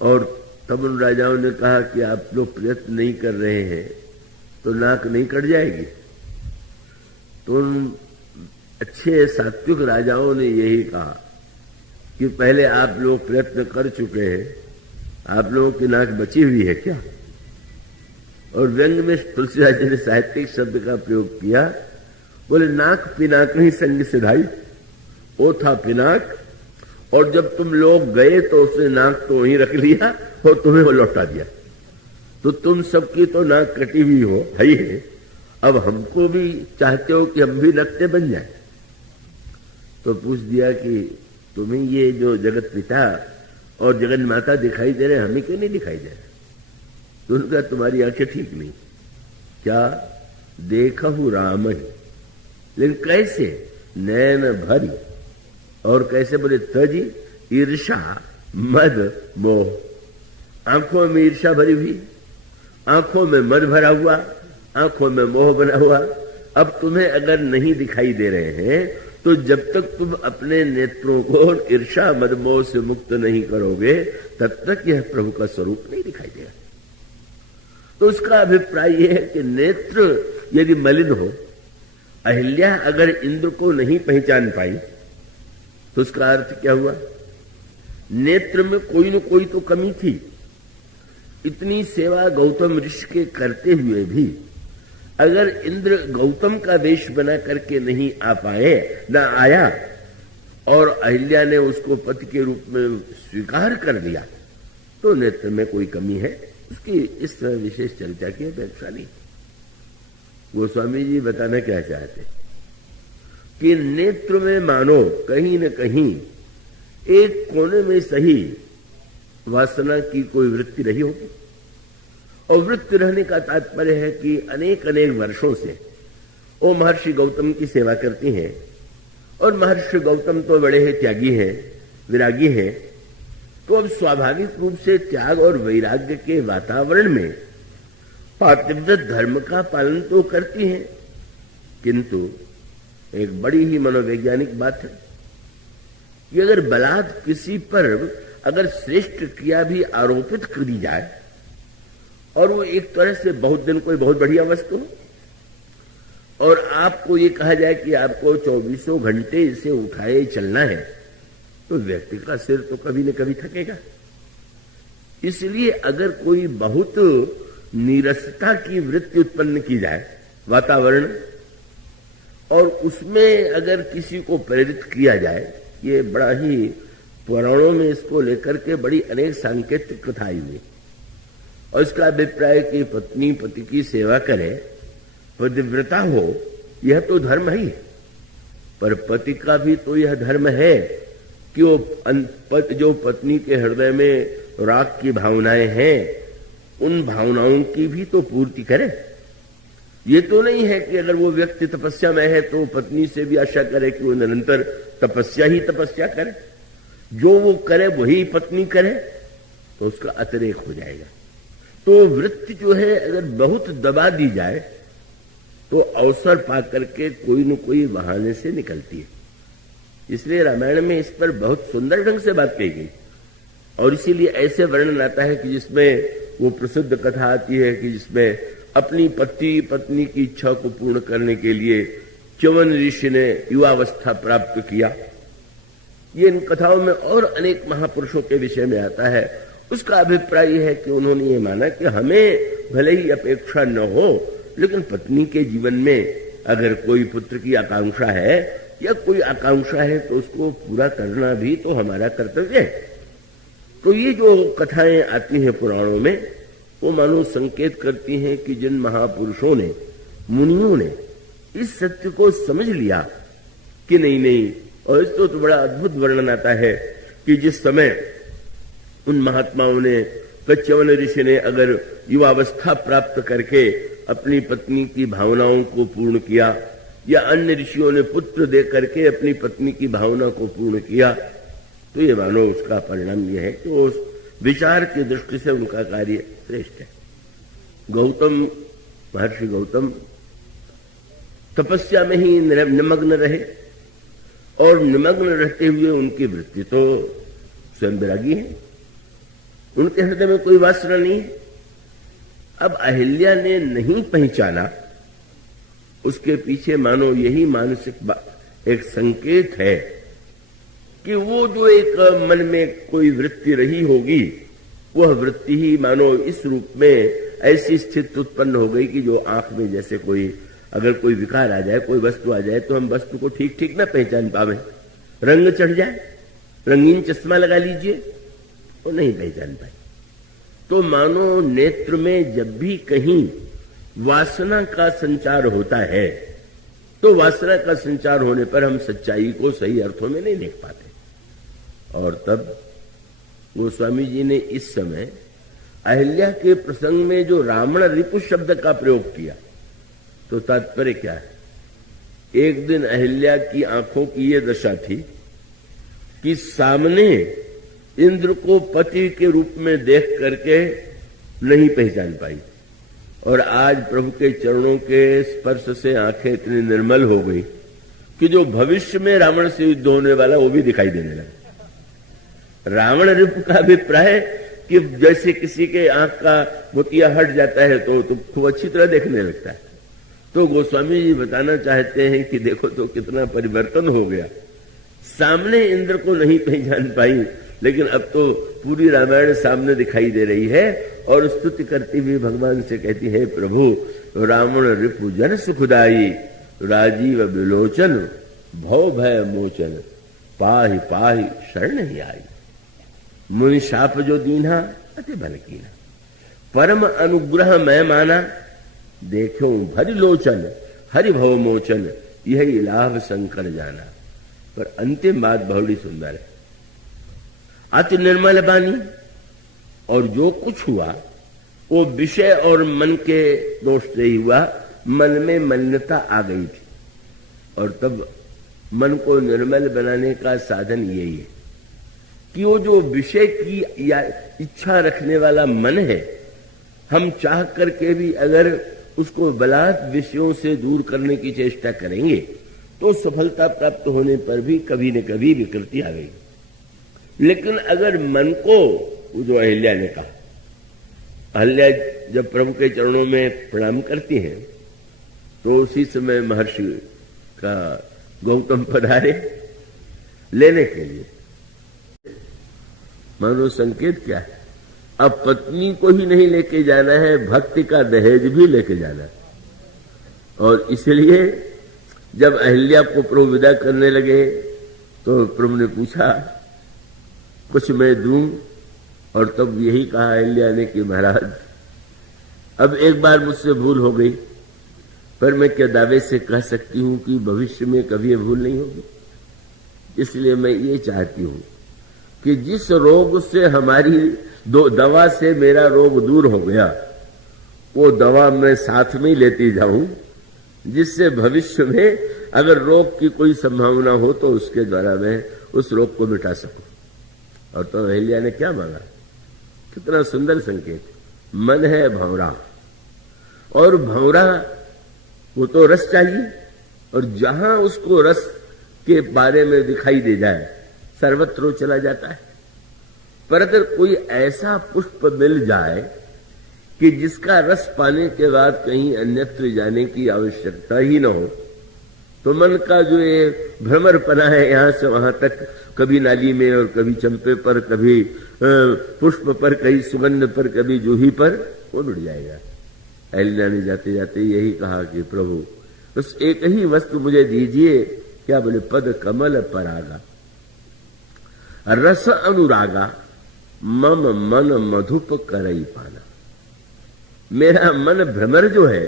और तब उन राजाओं ने कहा कि आप लोग प्रयत्न नहीं कर रहे हैं तो नाक नहीं कट जाएगी। तो उन अच्छे सात्विक राजाओं ने यही कहा कि पहले आप लोग प्रयत्न कर चुके हैं, आप लोगों की नाक बची हुई है क्या? और व्यंग में तुलसीदास जी ने साहित्यिक शब्द का प्रयोग किया, बोले नाक पिनाक ही संग सिधाई, वो था पिनाक, और जब तुम लोग गए तो उसने नाक तो वहीं रख लिया और तुम्हें वो लौटा दिया। तो तुम सबकी तो नाक कटी हुई हो है, अब हमको भी चाहते हो कि हम भी नकते बन जाए। तो पूछ दिया कि तुम्हें ये जो जगत पिता और जगन माता दिखाई दे रहे, हमें क्यों नहीं दिखाई दे रहे? तो उनका तुम्हारी आंखें ठीक नहीं। क्या देखहु राम ही, लेकिन कैसे? नैन भरी, और कैसे? बोले तजी ईर्षा मद मोह, आंखों में ईर्षा भरी हुई, आंखों में मद भरा हुआ, आंखों में मोह बना हुआ। अब तुम्हें अगर नहीं दिखाई दे रहे हैं तो जब तक तुम अपने नेत्रों को ईर्षा मद मोह से मुक्त नहीं करोगे तब तक यह प्रभु का स्वरूप नहीं दिखाई देगा। तो उसका अभिप्राय यह है कि नेत्र यदि मलिन हो, अहिल्या अगर इंद्र को नहीं पहचान पाई तो उसका अर्थ क्या हुआ? नेत्र में कोई न कोई तो कमी थी। इतनी सेवा गौतम ऋषि के करते हुए भी अगर इंद्र गौतम का वेश बना करके नहीं आ पाए, ना आया, और अहिल्या ने उसको पति के रूप में स्वीकार कर लिया, तो नेत्र में कोई कमी है उसकी इस तरह विशेष चर्चा की अपेक्षा नहीं। गोस्वामी जी बताना क्या चाहते कि नेत्र में मानो कहीं न कहीं एक कोने में सही वासना की कोई वृत्ति रही होगी, और वृत्ति रहने का तात्पर्य है कि अनेक अनेक वर्षों से वो महर्षि गौतम की सेवा करती हैं, और महर्षि गौतम तो बड़े ही त्यागी हैं, विरागी हैं, तो अब स्वाभाविक रूप से त्याग और वैराग्य के वातावरण में पातिव्रत धर्म का पालन तो करती हैं, किंतु एक बड़ी ही मनोवैज्ञानिक बात है कि अगर बलात् किसी पर अगर श्रेष्ठ क्रिया भी आरोपित कर दी जाए और वो एक तरह से बहुत दिन कोई बहुत बढ़िया वस्तु हो, और आपको ये कहा जाए कि आपको 24 घंटे इसे उठाए चलना है, तो व्यक्ति का सिर तो कभी न कभी थकेगा। इसलिए अगर कोई बहुत नीरसता की वृत्ति उत्पन्न की जाए वातावरण, और उसमें अगर किसी को प्रेरित किया जाए, ये बड़ा ही पुराणों में इसको लेकर के बड़ी अनेक सांकेतिक कथा आई हुई, और इसका अभिप्राय कि पत्नी पति की सेवा करे, पतिव्रता हो, यह तो धर्म ही है, पर पति का भी तो यह धर्म है कि वो जो पत्नी के हृदय में राग की भावनाएं हैं, उन भावनाओं की भी तो पूर्ति करे। ये तो नहीं है कि अगर वो व्यक्ति तपस्या में है तो पत्नी से भी आशा करे कि वो निरंतर तपस्या ही तपस्या करे, जो वो करे वही पत्नी करे, तो उसका अतिरेक हो जाएगा। तो वृत्ति जो है अगर बहुत दबा दी जाए तो अवसर पा करके कोई न कोई बहाने से निकलती है। इसलिए रामायण में इस पर बहुत सुंदर ढंग से बात कही गई, और इसीलिए ऐसे वर्णन आता है कि जिसमें वो प्रसिद्ध कथा आती है कि जिसमें अपनी पत्नी की इच्छा को पूर्ण करने के लिए च्यवन ऋषि ने युवावस्था प्राप्त किया। ये इन कथाओं में और अनेक महापुरुषों के विषय में आता है। उसका अभिप्राय है कि उन्होंने ये माना कि हमें भले ही अपेक्षा न हो, लेकिन पत्नी के जीवन में अगर कोई पुत्र की आकांक्षा है या कोई आकांक्षा है तो उसको पूरा करना भी तो हमारा कर्तव्य है। तो ये जो कथाएं आती हैं पुराणों में, वो मानो संकेत करती हैं कि जिन महापुरुषों ने, मुनियों ने इस सत्य को समझ लिया कि नहीं, और इस तो बड़ा अद्भुत वर्णन आता है कि जिस समय उन महात्माओं ने, च्यवन ऋषि ने अगर युवावस्था प्राप्त करके अपनी पत्नी की भावनाओं को पूर्ण किया, या अन्य ऋषियों ने पुत्र दे करके अपनी पत्नी की भावना को पूर्ण किया, तो ये मानो उसका परिणाम यह है कि उस विचार की दृष्टि से उनका कार्य श्रेष्ठ है। गौतम, महर्षि गौतम तपस्या में ही निमग्न रहे, और निमग्न रहते हुए उनकी वृत्ति तो स्वयं विरागी है, उनके हृदय में कोई वासना नहीं है। अब अहिल्या ने नहीं पहचाना, उसके पीछे मानो यही मानसिक एक संकेत है कि वो जो एक मन में कोई वृत्ति रही होगी, वह वृत्ति ही मानो इस रूप में ऐसी स्थिति उत्पन्न हो गई कि जो आंख में जैसे कोई अगर कोई विकार आ जाए, कोई वस्तु आ जाए, तो हम वस्तु को ठीक ठीक न पहचान पावे। रंग चढ़ जाए, रंगीन चश्मा लगा लीजिए, वो नहीं पहचान पाए। तो मानो नेत्र में जब भी कहीं वासना का संचार होता है, तो वासना का संचार होने पर हम सच्चाई को सही अर्थों में नहीं देख पाते। और तब गोस्वामी जी ने इस समय अहिल्या के प्रसंग में जो रावण रिपु शब्द का प्रयोग किया, तो तात्पर्य क्या है? एक दिन अहिल्या की आंखों की यह दशा थी कि सामने इंद्र को पति के रूप में देख करके नहीं पहचान पाई, और आज प्रभु के चरणों के स्पर्श से आंखें इतनी निर्मल हो गई कि जो भविष्य में रावण से युद्ध होने वाला वो भी दिखाई देने लगा। रावण रिपु का अभिप्राय कि जैसे किसी के आंख का मोतिया हट जाता है तो खूब अच्छी तरह देखने लगता है। तो गोस्वामी जी बताना चाहते हैं कि देखो तो कितना परिवर्तन हो गया। सामने इंद्र को नहीं पहचान पाई, लेकिन अब तो पूरी रामायण सामने दिखाई दे रही है, और स्तुति करती हुई भगवान से कहती है, प्रभु रावण रिपु जन सुखदाई, राजीव विलोचन भव भय मोचन, पाहि पाहि शरण ही आई। मुनि शाप जो दीन्हा अति भल कीन्हा। परम अनुग्रह मैं माना, देखो भरि लोचन हरि भव मोचन, यही लाभ शंकर जाना। पर अंतिम बात बड़ी सुंदर है। अति निर्मल बानी, और जो कुछ हुआ वो विषय और मन के दोष से ही हुआ। मन में मलिनता आ गई थी, और तब मन को निर्मल बनाने का साधन यही है कि वो जो विषय की या इच्छा रखने वाला मन है, हम चाह करके भी अगर उसको बलात् विषयों से दूर करने की चेष्टा करेंगे तो सफलता प्राप्त होने पर भी कभी न कभी विकृति आ गई। लेकिन अगर मन को, वो जो अहिल्या ने कहा, अहिल्या जब प्रभु के चरणों में प्रणाम करती हैं तो उसी समय महर्षि का गौतम पधारे लेने के लिए। मानो संकेत क्या है, अब पत्नी को ही नहीं लेके जाना है, भक्ति का दहेज भी लेके जाना है। और इसलिए जब अहिल्या को प्रभु विदा करने लगे तो प्रभु ने पूछा कुछ मैं दूं, और तब यही कहा अहिल्या ने कि महाराज अब एक बार मुझसे भूल हो गई, पर मैं क्या दावे से कह सकती हूं कि भविष्य में कभी भूल नहीं होगी। इसलिए मैं ये चाहती हूं कि जिस रोग से हमारी दवा से मेरा रोग दूर हो गया, वो दवा मैं साथ में ही लेती जाऊं, जिससे भविष्य में अगर रोग की कोई संभावना हो तो उसके द्वारा मैं उस रोग को मिटा सकूं। और तो अहिल्या ने क्या मांगा, कितना सुंदर संकेत। मन है भंवरा, और भंवरा वो तो रस चाहिए, और जहां उसको रस के बारे में दिखाई दे जाए सर्वत्र चला जाता है। पर अगर कोई ऐसा पुष्प मिल जाए कि जिसका रस पाने के बाद कहीं अन्यत्र जाने की आवश्यकता ही न हो, तो मन का जो ये भ्रमरपना है यहां से वहां तक, कभी नाली में और कभी चंपे पर, कभी पुष्प पर, कभी सुगंध पर, कभी जूही पर, वो मिट जाएगा। अहिल्या ने जाते जाते यही कहा कि प्रभु बस एक ही वस्तु मुझे दीजिए। क्या बोले, पद कमल परागा रस अनुरागा मम मन मधुप करई पाना। मेरा मन भ्रमर जो है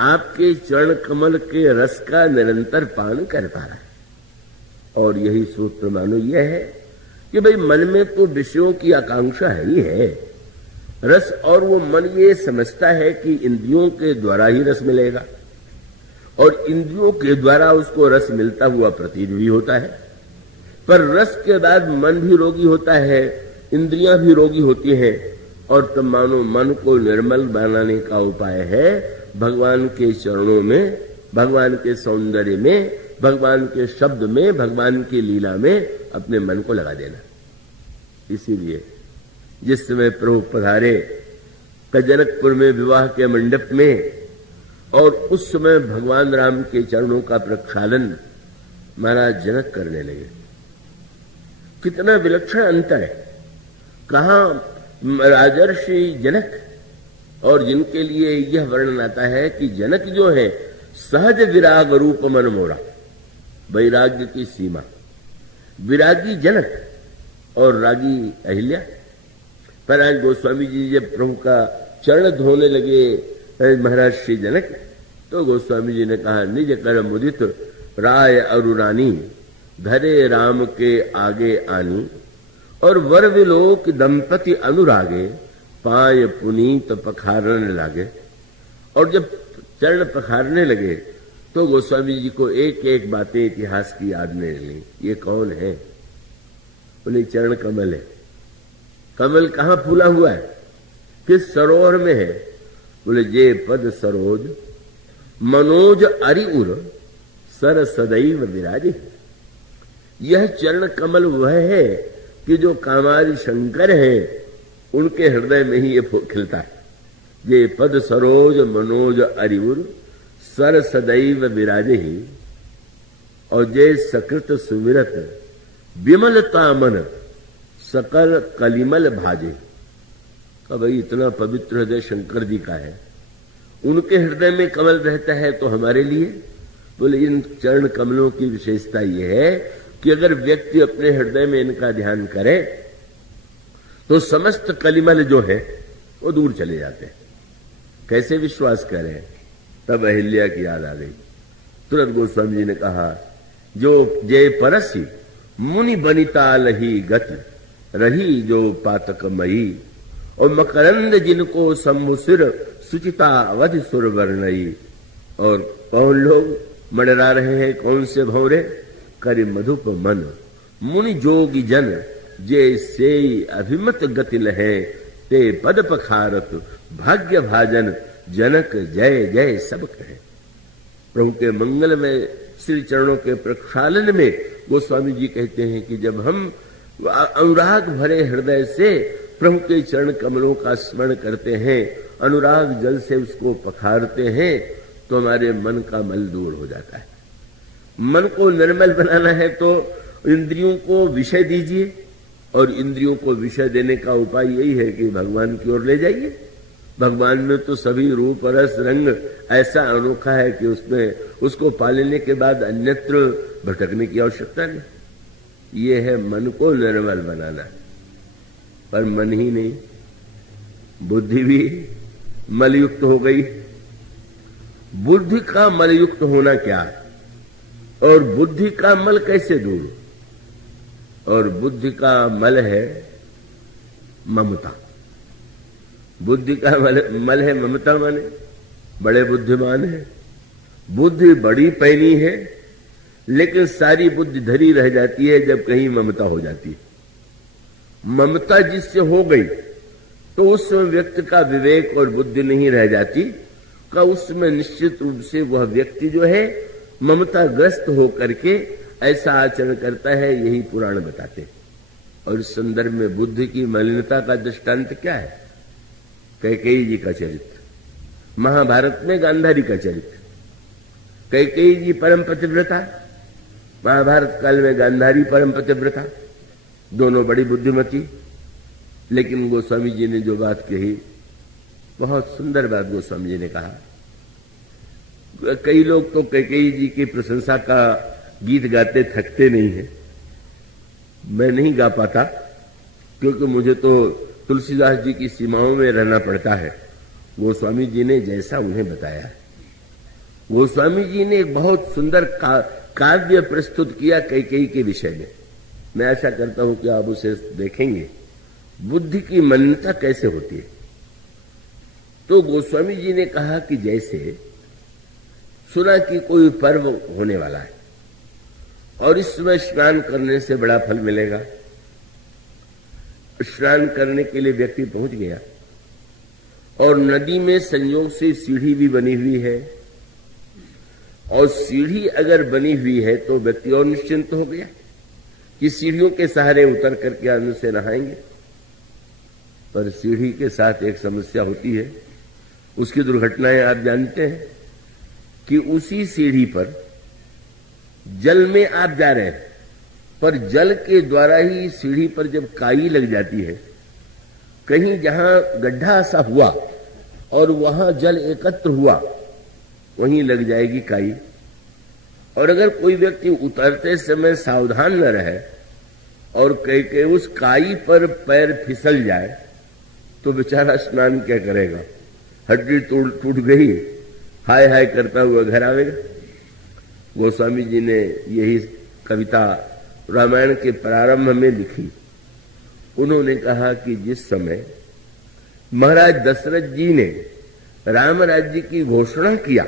आपके चरण कमल के रस का निरंतर पान करता है। और यही सूत्र मानो यह है कि भाई मन में तो विषयों की आकांक्षा ही है, रस, और वो मन ये समझता है कि इंद्रियों के द्वारा ही रस मिलेगा, और इंद्रियों के द्वारा उसको रस मिलता हुआ प्रतीत भी होता है। पर रस के बाद मन भी रोगी होता है, इंद्रियां भी रोगी होती हैं, और तब मानो मन को निर्मल बनाने का उपाय है भगवान के चरणों में, भगवान के सौंदर्य में, भगवान के शब्द में, भगवान की लीला में अपने मन को लगा देना। इसीलिए जिस समय प्रभु पधारे जनकपुर में विवाह के मंडप में, और उस समय भगवान राम के चरणों का प्रक्षालन महाराज जनक करने लगे। कितना विलक्षण अंतर है। कहां राजर्षि जनक, और जिनके लिए यह वर्णन आता है कि जनक जो है सहज विराग रूप मन मोरा, वैराग्य की सीमा, विरागी जनक और रागी अहिल्या। पर आज गोस्वामी जी जब प्रभु का चरण धोने लगे महाराज श्री जनक, तो गोस्वामी जी ने कहा निज कर मुदित राय अरुरानी, धरे राम के आगे आनी, और वर विलोक दंपति अनुरागे, पाय पुनीत पखारने लागे। और जब चरण पखारने लगे तो गोस्वामी जी को एक एक बातें इतिहास की याद में ली। ये कौन है? बोले चरण कमल है। कमल कहाँ फूला हुआ है, किस सरोवर में है? बोले जे पद सरोज मनोज अरिउर सर सदैव विराजे। यह चरण कमल वह है कि जो कामादि शंकर है उनके हृदय में ही ये खिलता है। ये पद सरोज मनोज अरिउर सर सदैव विराजे ही, और जय सकृत सुमिरत विमलता मन सकल कलिमल भाजे। का भाई इतना पवित्र हृदय शंकर जी का है, उनके हृदय में कमल रहता है तो हमारे लिए। बोले इन चरण कमलों की विशेषता यह है कि अगर व्यक्ति अपने हृदय में इनका ध्यान करे तो समस्त कलिमल जो है वो दूर चले जाते हैं। कैसे विश्वास करें? तब अहिल्या की याद आ गई। तुरंत गोस्वामी जी ने कहा, जो जय परसी मुनि बनिता लही गति, रही जो पातकमयी, और मकरंद जिनको शंभु सिर सुचिता अवधि सुर वर्णई। और कौन लोग मडरा रहे हैं, कौन से भौरे? करे मधुप मन मुनि जोगी जन, जे से अभिमत गति लहे, ते पद पखारत भाग्य भाजन, जनक जय जय सब कहे। प्रभु के मंगल में श्री चरणों के प्रक्षालन में गोस्वामी जी कहते हैं कि जब हम अनुराग भरे हृदय से प्रभु के चरण कमलों का स्मरण करते हैं, अनुराग जल से उसको पखारते हैं, तो हमारे मन का मल दूर हो जाता है। मन को निर्मल बनाना है तो इंद्रियों को विषय दीजिए, और इंद्रियों को विषय देने का उपाय यही है कि भगवान की ओर ले जाइए। भगवान में तो सभी रूप रस रंग ऐसा अनोखा है कि उसमें उसको पा लेने के बाद अन्यत्र भटकने की आवश्यकता नहीं। ये है मन को निर्मल बनाना। पर मन ही नहीं, बुद्धि भी मलयुक्त हो गई। बुद्धि का मलयुक्त होना क्या है, और बुद्धि का मल कैसे दूर? और बुद्धि का मल है ममता। बुद्धि का मल है ममता, माने बड़े बुद्धिमान है, बुद्धि बड़ी पैनी है, लेकिन सारी बुद्धि धरी रह जाती है जब कहीं ममता हो जाती है। ममता जिससे हो गई तो उसमें व्यक्ति का विवेक और बुद्धि नहीं रह जाती का, उसमें निश्चित रूप से वह व्यक्ति जो है ममता ग्रस्त होकर के ऐसा आचरण करता है। यही पुराण बताते। और इस संदर्भ में बुद्धि की मलिनता का दृष्टांत क्या है? कैकेयी जी का चरित्र, महाभारत में गांधारी का चरित्र। कैकेयी जी परम पतिव्रता, महाभारत काल में गांधारी परम पतिव्रता, दोनों बड़ी बुद्धिमती। लेकिन गोस्वामी जी ने जो बात कही, बहुत सुंदर बात गोस्वामी जी ने कहा। कई लोग तो कैकेयी जी की प्रशंसा का गीत गाते थकते नहीं है। मैं नहीं गा पाता, क्योंकि मुझे तो तुलसीदास जी की सीमाओं में रहना पड़ता है। गोस्वामी जी ने जैसा उन्हें बताया है, गोस्वामी जी ने एक बहुत सुंदर काव्य प्रस्तुत किया कैकेयी के विषय में। मैं आशा करता हूं कि आप उसे देखेंगे, बुद्धि की मलिनता कैसे होती है। तो गोस्वामी जी ने कहा कि जैसे सुना कि कोई पर्व होने वाला है और इसमें स्नान करने से बड़ा फल मिलेगा। स्नान करने के लिए व्यक्ति पहुंच गया और नदी में संयोग से सीढ़ी भी बनी हुई है, और सीढ़ी अगर बनी हुई है तो व्यक्ति और निश्चिंत हो गया कि सीढ़ियों के सहारे उतर करके आने से नहाएंगे। पर सीढ़ी के साथ एक समस्या होती है, उसकी दुर्घटनाएं आप जानते हैं कि उसी सीढ़ी पर जल में आप जा रहे हैं, पर जल के द्वारा ही सीढ़ी पर जब काई लग जाती है, कहीं जहां गड्ढा सा हुआ और वहां जल एकत्र हुआ, वहीं लग जाएगी काई। और अगर कोई व्यक्ति उतरते समय सावधान न रहे और कहीं उस काई पर पैर फिसल जाए तो बेचारा स्नान क्या करेगा? हड्डी टूट गई, हाय हाय करता हुआ घर आवेगा। गोस्वामी जी ने यही कविता रामायण के प्रारंभ में लिखी। उन्होंने कहा कि जिस समय महाराज दशरथ जी ने राम राज्य की घोषणा किया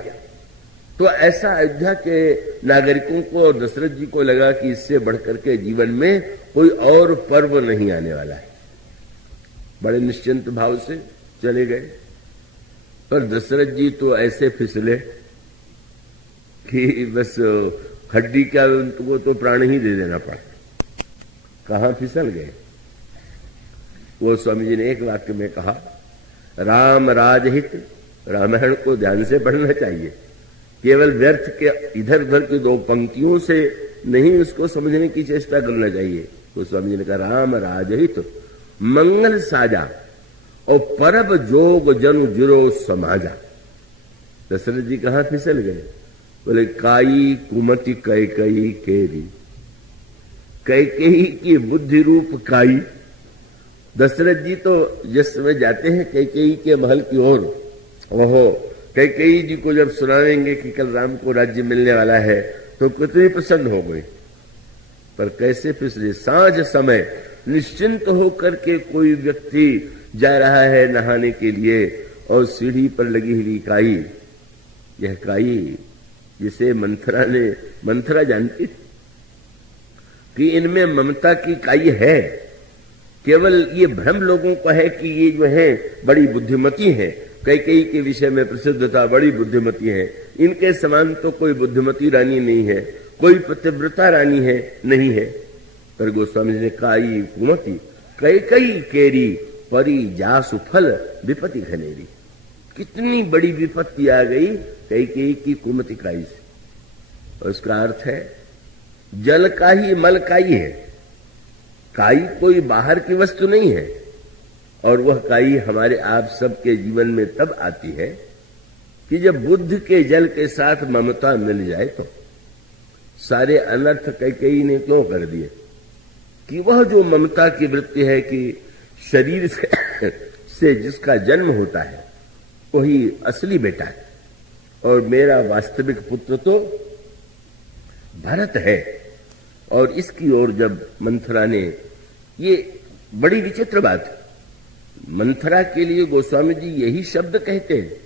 तो ऐसा अयोध्या के नागरिकों को और दशरथ जी को लगा कि इससे बढ़कर के जीवन में कोई और पर्व नहीं आने वाला है। बड़े निश्चिंत भाव से चले गए, पर दशरथ जी तो ऐसे फिसले कि बस हड्डी क्या, उनको तो प्राण ही दे देना पड़ा। कहां फिसल गए? वो स्वामी जी ने एक वाक्य में कहा, राम राजहित। रामायण को ध्यान से पढ़ना चाहिए, केवल व्यर्थ के इधर उधर की दो पंक्तियों से नहीं उसको समझने की चेष्टा करना चाहिए। तो स्वामी जी ने कहा, राम राजहित मंगल साजा और परब जोग जनु जिरो समाजा। दशरथ जी कहां फिसल गए? बोले, काई कुमति कैकई केरी। कैकेयी की बुद्धि रूप काई। दशरथ जी तो जिस समय जाते हैं कैकेयी के महल की ओर, ओहो, कैकेयी जी को जब सुनाएंगे कि कल राम को राज्य मिलने वाला है तो कितनी प्रसन्न हो गई। पर कैसे पिछले सांझ समय निश्चिंत होकर के कोई व्यक्ति जा रहा है नहाने के लिए और सीढ़ी पर लगी हुई काई, यह काई जिसे मंथरा जानती कि इनमें ममता की काई है। केवल ये भ्रम लोगों को है कि ये जो है बड़ी बुद्धिमती है, कैकेयी के विषय में प्रसिद्ध था, बड़ी बुद्धिमती है। इनके समान तो कोई बुद्धिमती रानी नहीं है, कोई पतिव्रता रानी है नहीं है। पर गोस्वामी जी ने काई कुमति कैकेयी केरी परी जासु फल विपत्ति घनेरी। कितनी बड़ी विपत्ति आ गई कैकेयी की कुमति काई से। और उसका अर्थ है जल का ही मल काई है। काई कोई बाहर की वस्तु नहीं है, और वह काई हमारे आप सबके जीवन में तब आती है कि जब बुद्ध के जल के साथ ममता मिल जाए। तो सारे अनर्थ कैकेयी ने क्यों कर दिए कि वह जो ममता की वृत्ति है कि शरीर से जिसका जन्म होता है वही असली बेटा है, और मेरा वास्तविक पुत्र तो भरत है। और इसकी ओर जब मंथरा ने, ये बड़ी विचित्र बात है, मंथरा के लिए गोस्वामी जी यही शब्द कहते हैं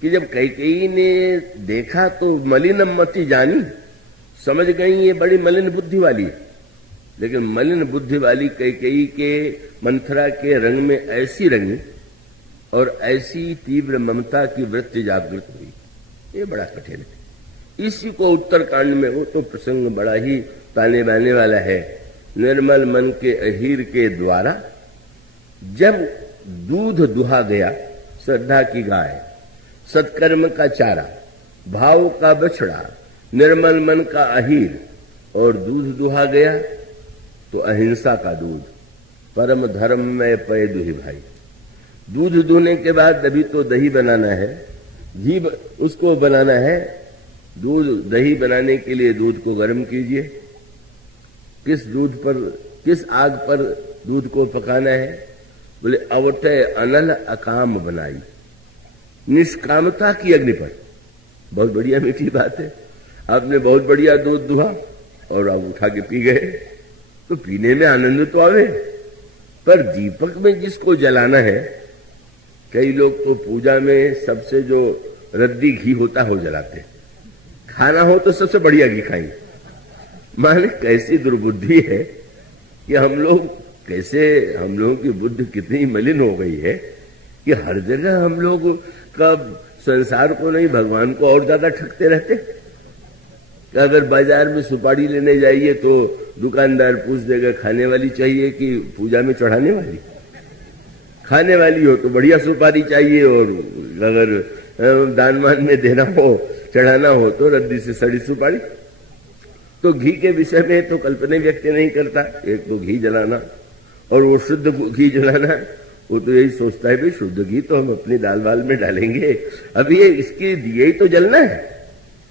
कि जब कैकेयी ने देखा तो मलिनम मति जानी, समझ गई ये बड़ी मलिन बुद्धि वाली है। लेकिन मलिन बुद्धि वाली कैकेयी के मंथरा के रंग में ऐसी रंगी और ऐसी तीव्र ममता की वृत्ति जागृत हुई, ये बड़ा कठिन है। इसी को उत्तरकांड में, वो तो प्रसंग बड़ा ही ताने बाने वाला है। निर्मल मन के अहीर के द्वारा जब दूध दुहा गया, श्रद्धा की गाय, सत्कर्म का चारा, भाव का बछड़ा, निर्मल मन का अहीर, और दूध दुहा गया तो अहिंसा का दूध, परम धर्म में पय दुही भाई। दूध दुहने के बाद अभी तो दही बनाना है, घी उसको बनाना है। दूध दही बनाने के लिए दूध को गर्म कीजिए। किस दूध पर, किस आग पर दूध को पकाना है? बोले अवटे अनल अकाम बनाई, निष्कामता की अग्नि पर। बहुत बढ़िया मीठी बात है। आपने बहुत बढ़िया दूध दुहा और आप उठा के पी गए, तो पीने में आनंद तो आवे, पर दीपक में जिसको जलाना है, कई लोग तो पूजा में सबसे जो रद्दी घी होता है वो जलाते, खाना हो तो सबसे बढ़िया घी खाएंगे। माने कैसी दुर्बुद्धि है कि हम लोगों की बुद्धि कितनी मलिन हो गई है कि हर जगह हम लोग का संसार को नहीं भगवान को और ज्यादा ठगते रहते। अगर बाजार में सुपारी लेने जाइए तो दुकानदार पूछ देगा खाने वाली चाहिए कि पूजा में चढ़ाने वाली। खाने वाली हो तो बढ़िया सुपारी चाहिए, और अगर दान मान में देना हो, चढ़ाना हो तो रद्दी से सड़ी सुपारी। तो घी के विषय में तो कल्पना व्यक्त नहीं करता। एक तो घी जलाना, और वो शुद्ध घी जलाना, वो तो यही सोचता है भाई शुद्ध घी तो हम अपनी दाल वाल में डालेंगे, अब ये इसके दिए ही तो जलना है।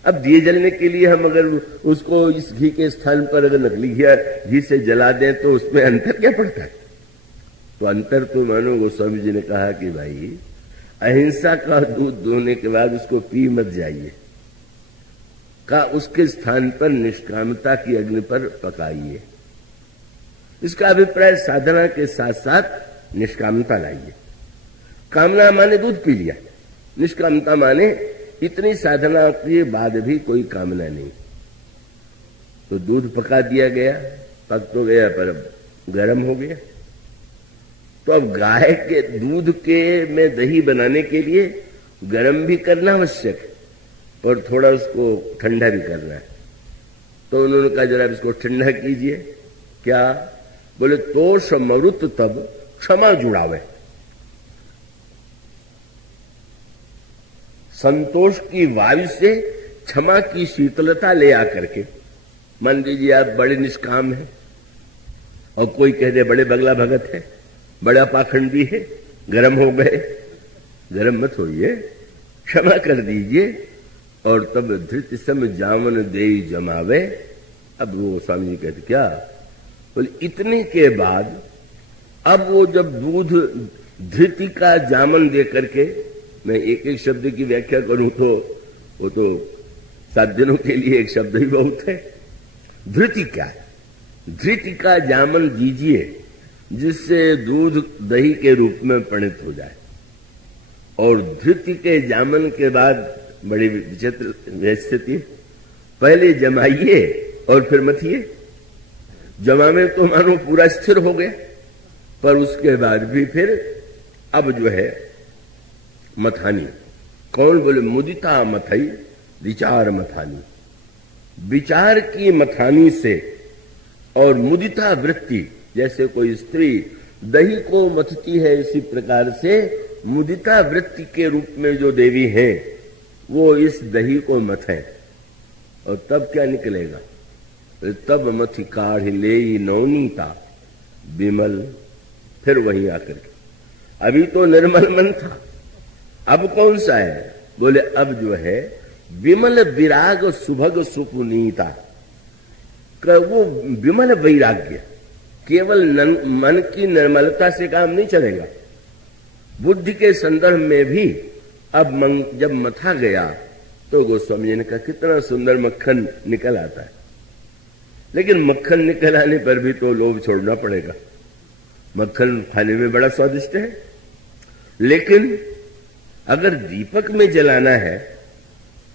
अब दिए जलने के लिए हम अगर उसको इस घी के स्थान पर अगर नकली घी से जला दें तो उसमें अंतर क्या पड़ता है? तो अंतर तो मानो गोस्वामी जी ने कहा कि भाई अहिंसा का दूध दोहने के बाद उसको पी मत जाइए, का उसके स्थान पर निष्कामता की अग्नि पर पकाइए। इसका अभिप्राय साधना के साथ साथ निष्कामता लाइए। कामना माने दूध पी लिया, निष्कामता माने इतनी साधना के बाद भी कोई कामना नहीं। तो दूध पका दिया गया, पक तो गया पर गर्म हो गया। तो अब गाय के दूध के में दही बनाने के लिए गर्म भी करना आवश्यक है, पर थोड़ा उसको ठंडा भी करना है। तो उन्होंने कहा जरा इसको ठंडा कीजिए। क्या? बोले तोष मरुत तब क्षमा जुड़ावे। संतोष की वायु से क्षमा की शीतलता ले आकर के, मान लीजिए आप बड़े निष्काम हैं और कोई कह दे बड़े बगला भगत है, बड़ा पाखंडी है, गर्म हो गए, गर्म मत होइए, क्षमा कर दीजिए। और तब धृत सम जामन दे जमावे। अब वो स्वामी जी कहते क्या बोले इतने के बाद अब वो जब दूध धृति का जामन दे करके, मैं एक एक शब्द की व्याख्या करूं तो वो तो 7 दिनों के लिए एक शब्द ही बहुत है। धृति क्या है? धृति का जामन दीजिए जिससे दूध दही के रूप में परिणत हो जाए। और धृति के जामन के बाद बड़ी विचित्र स्थिति, पहले जमाइए और फिर मथिए। जमा में तो मानो पूरा स्थिर हो गया, पर उसके बाद भी फिर अब जो है मथानी। कौन? बोले मुदिता मथई विचार मथानी। विचार की मथानी से और मुदिता वृत्ति, जैसे कोई स्त्री दही को मथती है, इसी प्रकार से मुदिता वृत्ति के रूप में जो देवी है वो इस दही को मथे। और तब क्या निकलेगा? तब मथि काढ़ ले नौनीता विमल। फिर वही आकर के, अभी तो निर्मल मन था, अब कौन सा है? बोले अब जो है विमल विराग सुभग सुपुनीता। वो विमल वैराग्य, केवल मन की निर्मलता से काम नहीं चलेगा। बुद्धि के संदर्भ में भी अब जब मथा गया तो गोस्वामी जी ने कहा कितना सुंदर मक्खन निकल आता है। लेकिन मक्खन निकल आने पर भी तो लोभ छोड़ना पड़ेगा। मक्खन खाने में बड़ा स्वादिष्ट है, लेकिन अगर दीपक में जलाना है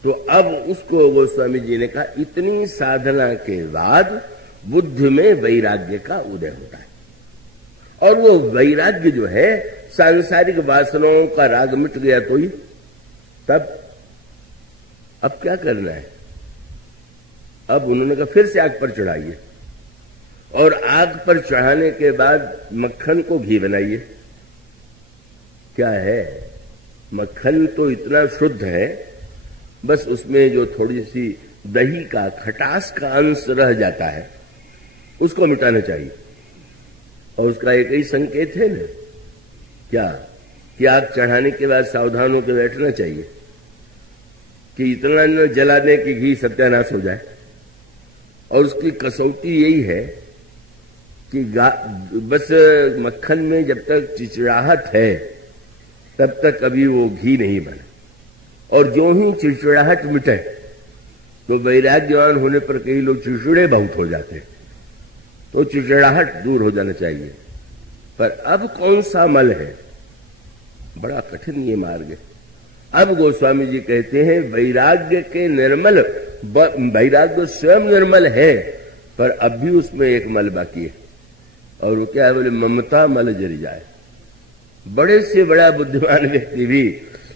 तो अब उसको गोस्वामी जी ने कहा इतनी साधना के बाद बुद्धि में वैराग्य का उदय होता है। और वो वैराग्य जो है, सांसारिक वासनाओं का राग मिट गया तो ही, तब अब क्या करना है? अब उन्होंने कहा फिर से आग पर चढ़ाइए, और आग पर चढ़ाने के बाद मक्खन को घी बनाइए। क्या है? मक्खन तो इतना शुद्ध है, बस उसमें जो थोड़ी सी दही का खटास का अंश रह जाता है उसको मिटाना चाहिए। और उसका एक ही संकेत है ना, क्या कि आग चढ़ाने के बाद सावधान होकर बैठना चाहिए कि इतना न जला दें कि घी सत्यानाश हो जाए। और उसकी कसौटी यही है कि बस मक्खन में जब तक चिचड़ाहट है तब तक कभी वो घी नहीं बने, और जो ही चिड़चिड़ाहट मिटे तो वैराग्यवान होने पर कई लोग चिड़चिड़े बहुत हो जाते हैं, तो चिड़चिड़ाहट दूर हो जाना चाहिए। पर अब कौन सा मल है? बड़ा कठिन ये मार्ग है। अब गोस्वामी जी कहते हैं वैराग्य के निर्मल, वैराग्य स्वयं निर्मल है, पर अब भी उसमें एक मल बाकी है। और वो क्या है? बोले ममता मल जरी जाए। बड़े से बड़ा बुद्धिमान व्यक्ति भी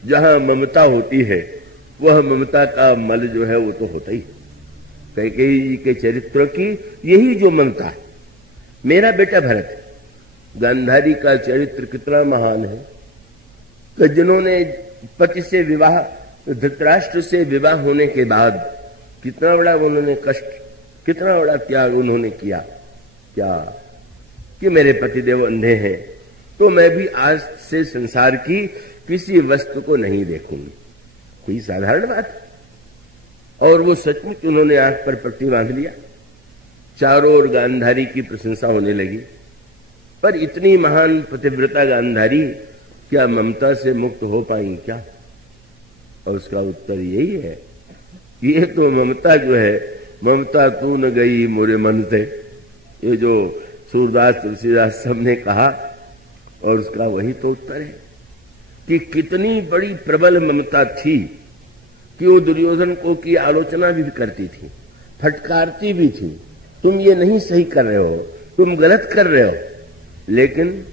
जहां ममता होती है, वह ममता का मल जो है वो तो होता ही। कैकेयी जी के चरित्र की यही जो ममता है। मेरा बेटा भरत, गांधारी का चरित्र कितना महान है कि जिन्होंने पति से विवाह, धृतराष्ट्र से विवाह होने के बाद कितना बड़ा उन्होंने कष्ट, कितना बड़ा त्याग उन्होंने किया। क्या कि मेरे पतिदेव अंधे हैं तो मैं भी आज से संसार की किसी वस्तु को नहीं देखूंगी। कोई साधारण बात है। और वो सचमुच उन्होंने आंख पर पट्टी बांध लिया। चारों ओर गांधारी की प्रशंसा होने लगी। पर इतनी महान पतिव्रता गांधारी क्या ममता से मुक्त हो पाई क्या? और उसका उत्तर यही है, ये तो ममता जो है, ममता तू न गई मोरे मन से, ये जो सूरदास तुलसीदास सब ने कहा, और उसका वही तो उत्तर है कि कितनी बड़ी प्रबल ममता थी कि वो दुर्योधन को की आलोचना भी करती थी, फटकारती भी थी, तुम ये नहीं सही कर रहे हो, तुम गलत कर रहे हो। लेकिन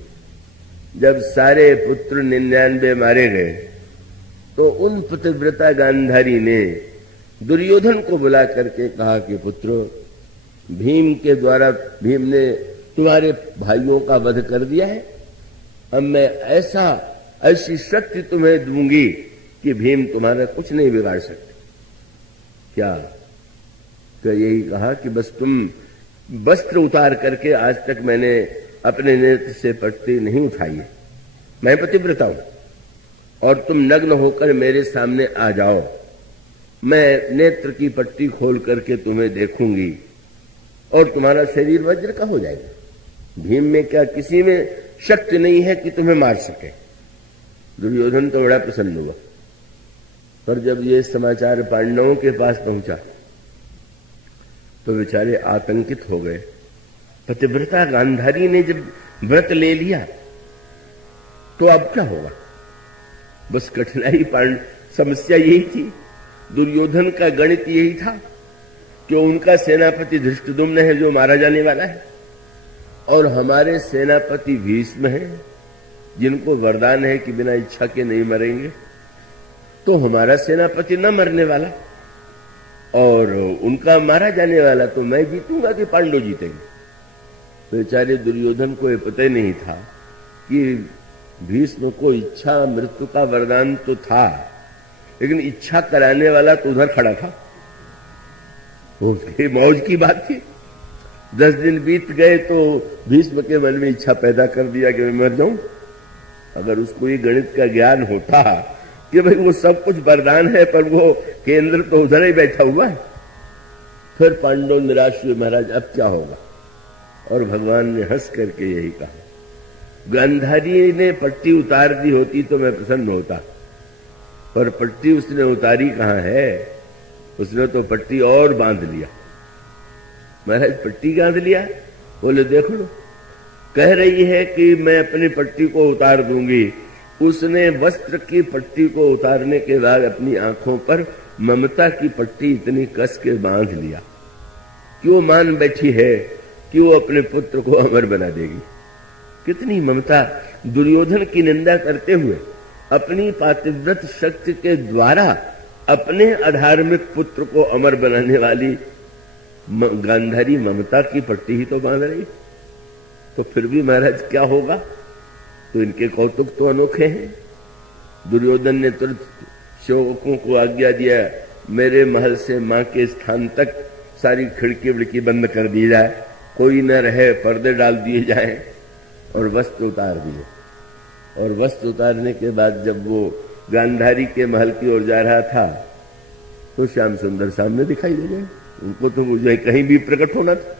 जब सारे पुत्र 99 मारे गए तो उन पतिव्रता गांधारी ने दुर्योधन को बुला करके कहा कि पुत्र, भीम के द्वारा भीम ने तुम्हारे भाइयों का वध कर दिया है, अब मैं ऐसी शक्ति तुम्हें दूंगी कि भीम तुम्हारा कुछ नहीं बिगाड़ सकते। क्या? तो यही कहा कि बस तुम वस्त्र उतार करके, आज तक मैंने अपने नेत्र से पट्टी नहीं उठाई है, मैं पतिव्रता हूं, और तुम नग्न होकर मेरे सामने आ जाओ, मैं नेत्र की पट्टी खोल करके तुम्हें देखूंगी और तुम्हारा शरीर वज्र का हो जाएगा। भीम में क्या किसी में शक्ति नहीं है कि तुम्हें मार सके। दुर्योधन तो बड़ा प्रसन्न हुआ, पर जब ये समाचार पांडवों के पास पहुंचा तो बेचारे आतंकित हो गए। पतिव्रता गांधारी ने जब व्रत ले लिया तो अब क्या होगा। बस कठिनाई समस्या यही थी। दुर्योधन का गणित यही था कि उनका सेनापति धृष्टद्युम्न है जो मारा जाने वाला है, और हमारे सेनापति भीष्म है जिनको वरदान है कि बिना इच्छा के नहीं मरेंगे, तो हमारा सेनापति न मरने वाला और उनका मारा जाने वाला, तो मैं जीतूंगा कि पांडव जीतेंगे। बेचारे दुर्योधन को यह पता ही नहीं था कि भीष्म को इच्छा मृत्यु का वरदान तो था, लेकिन इच्छा कराने वाला तो उधर खड़ा था। उसकी मौज की बात थी। 10 दिन बीत गए तो भीष्म के मन में इच्छा पैदा कर दिया कि मैं मर जाऊं। अगर उसको ये गणित का ज्ञान होता कि भाई वो सब कुछ वरदान है पर वो केंद्र तो उधर ही बैठा हुआ है, फिर पांडव निराश हुए, महाराज अब क्या होगा। और भगवान ने हंस करके यही कहा, गांधारी ने पट्टी उतार दी होती तो मैं प्रसन्न होता, पर पट्टी उसने उतारी कहां है, उसने तो पट्टी और बांध लिया। महाराज पट्टी बांध लिया? बोले देख लो, कह रही है कि मैं अपनी पट्टी को उतार दूंगी। उसने वस्त्र की पट्टी को उतारने के बाद अपनी आंखों पर ममता की पट्टी इतनी कस के बांध लिया कि वो मान बैठी है कि वो अपने पुत्र को अमर बना देगी। कितनी ममता! दुर्योधन की निंदा करते हुए अपनी पातिव्रत शक्ति के द्वारा अपने अधार्मिक पुत्र को अमर बनाने वाली गांधारी ममता की पट्टी ही तो बांध रही। तो फिर भी महाराज क्या होगा। तो इनके कौतुक तो अनोखे हैं। दुर्योधन ने तुरंत सेवकों को आज्ञा दिया, मेरे महल से मां के स्थान तक सारी खिड़की विड़की बंद कर दी जाए, कोई न रहे, पर्दे डाल दिए जाए और वस्त्र उतार दिए। और वस्त्र उतारने के बाद जब वो गांधारी के महल की ओर जा रहा था तो श्याम सुंदर सामने दिखाई दे गए। उनको तो मुझे कहीं भी प्रकट होना था।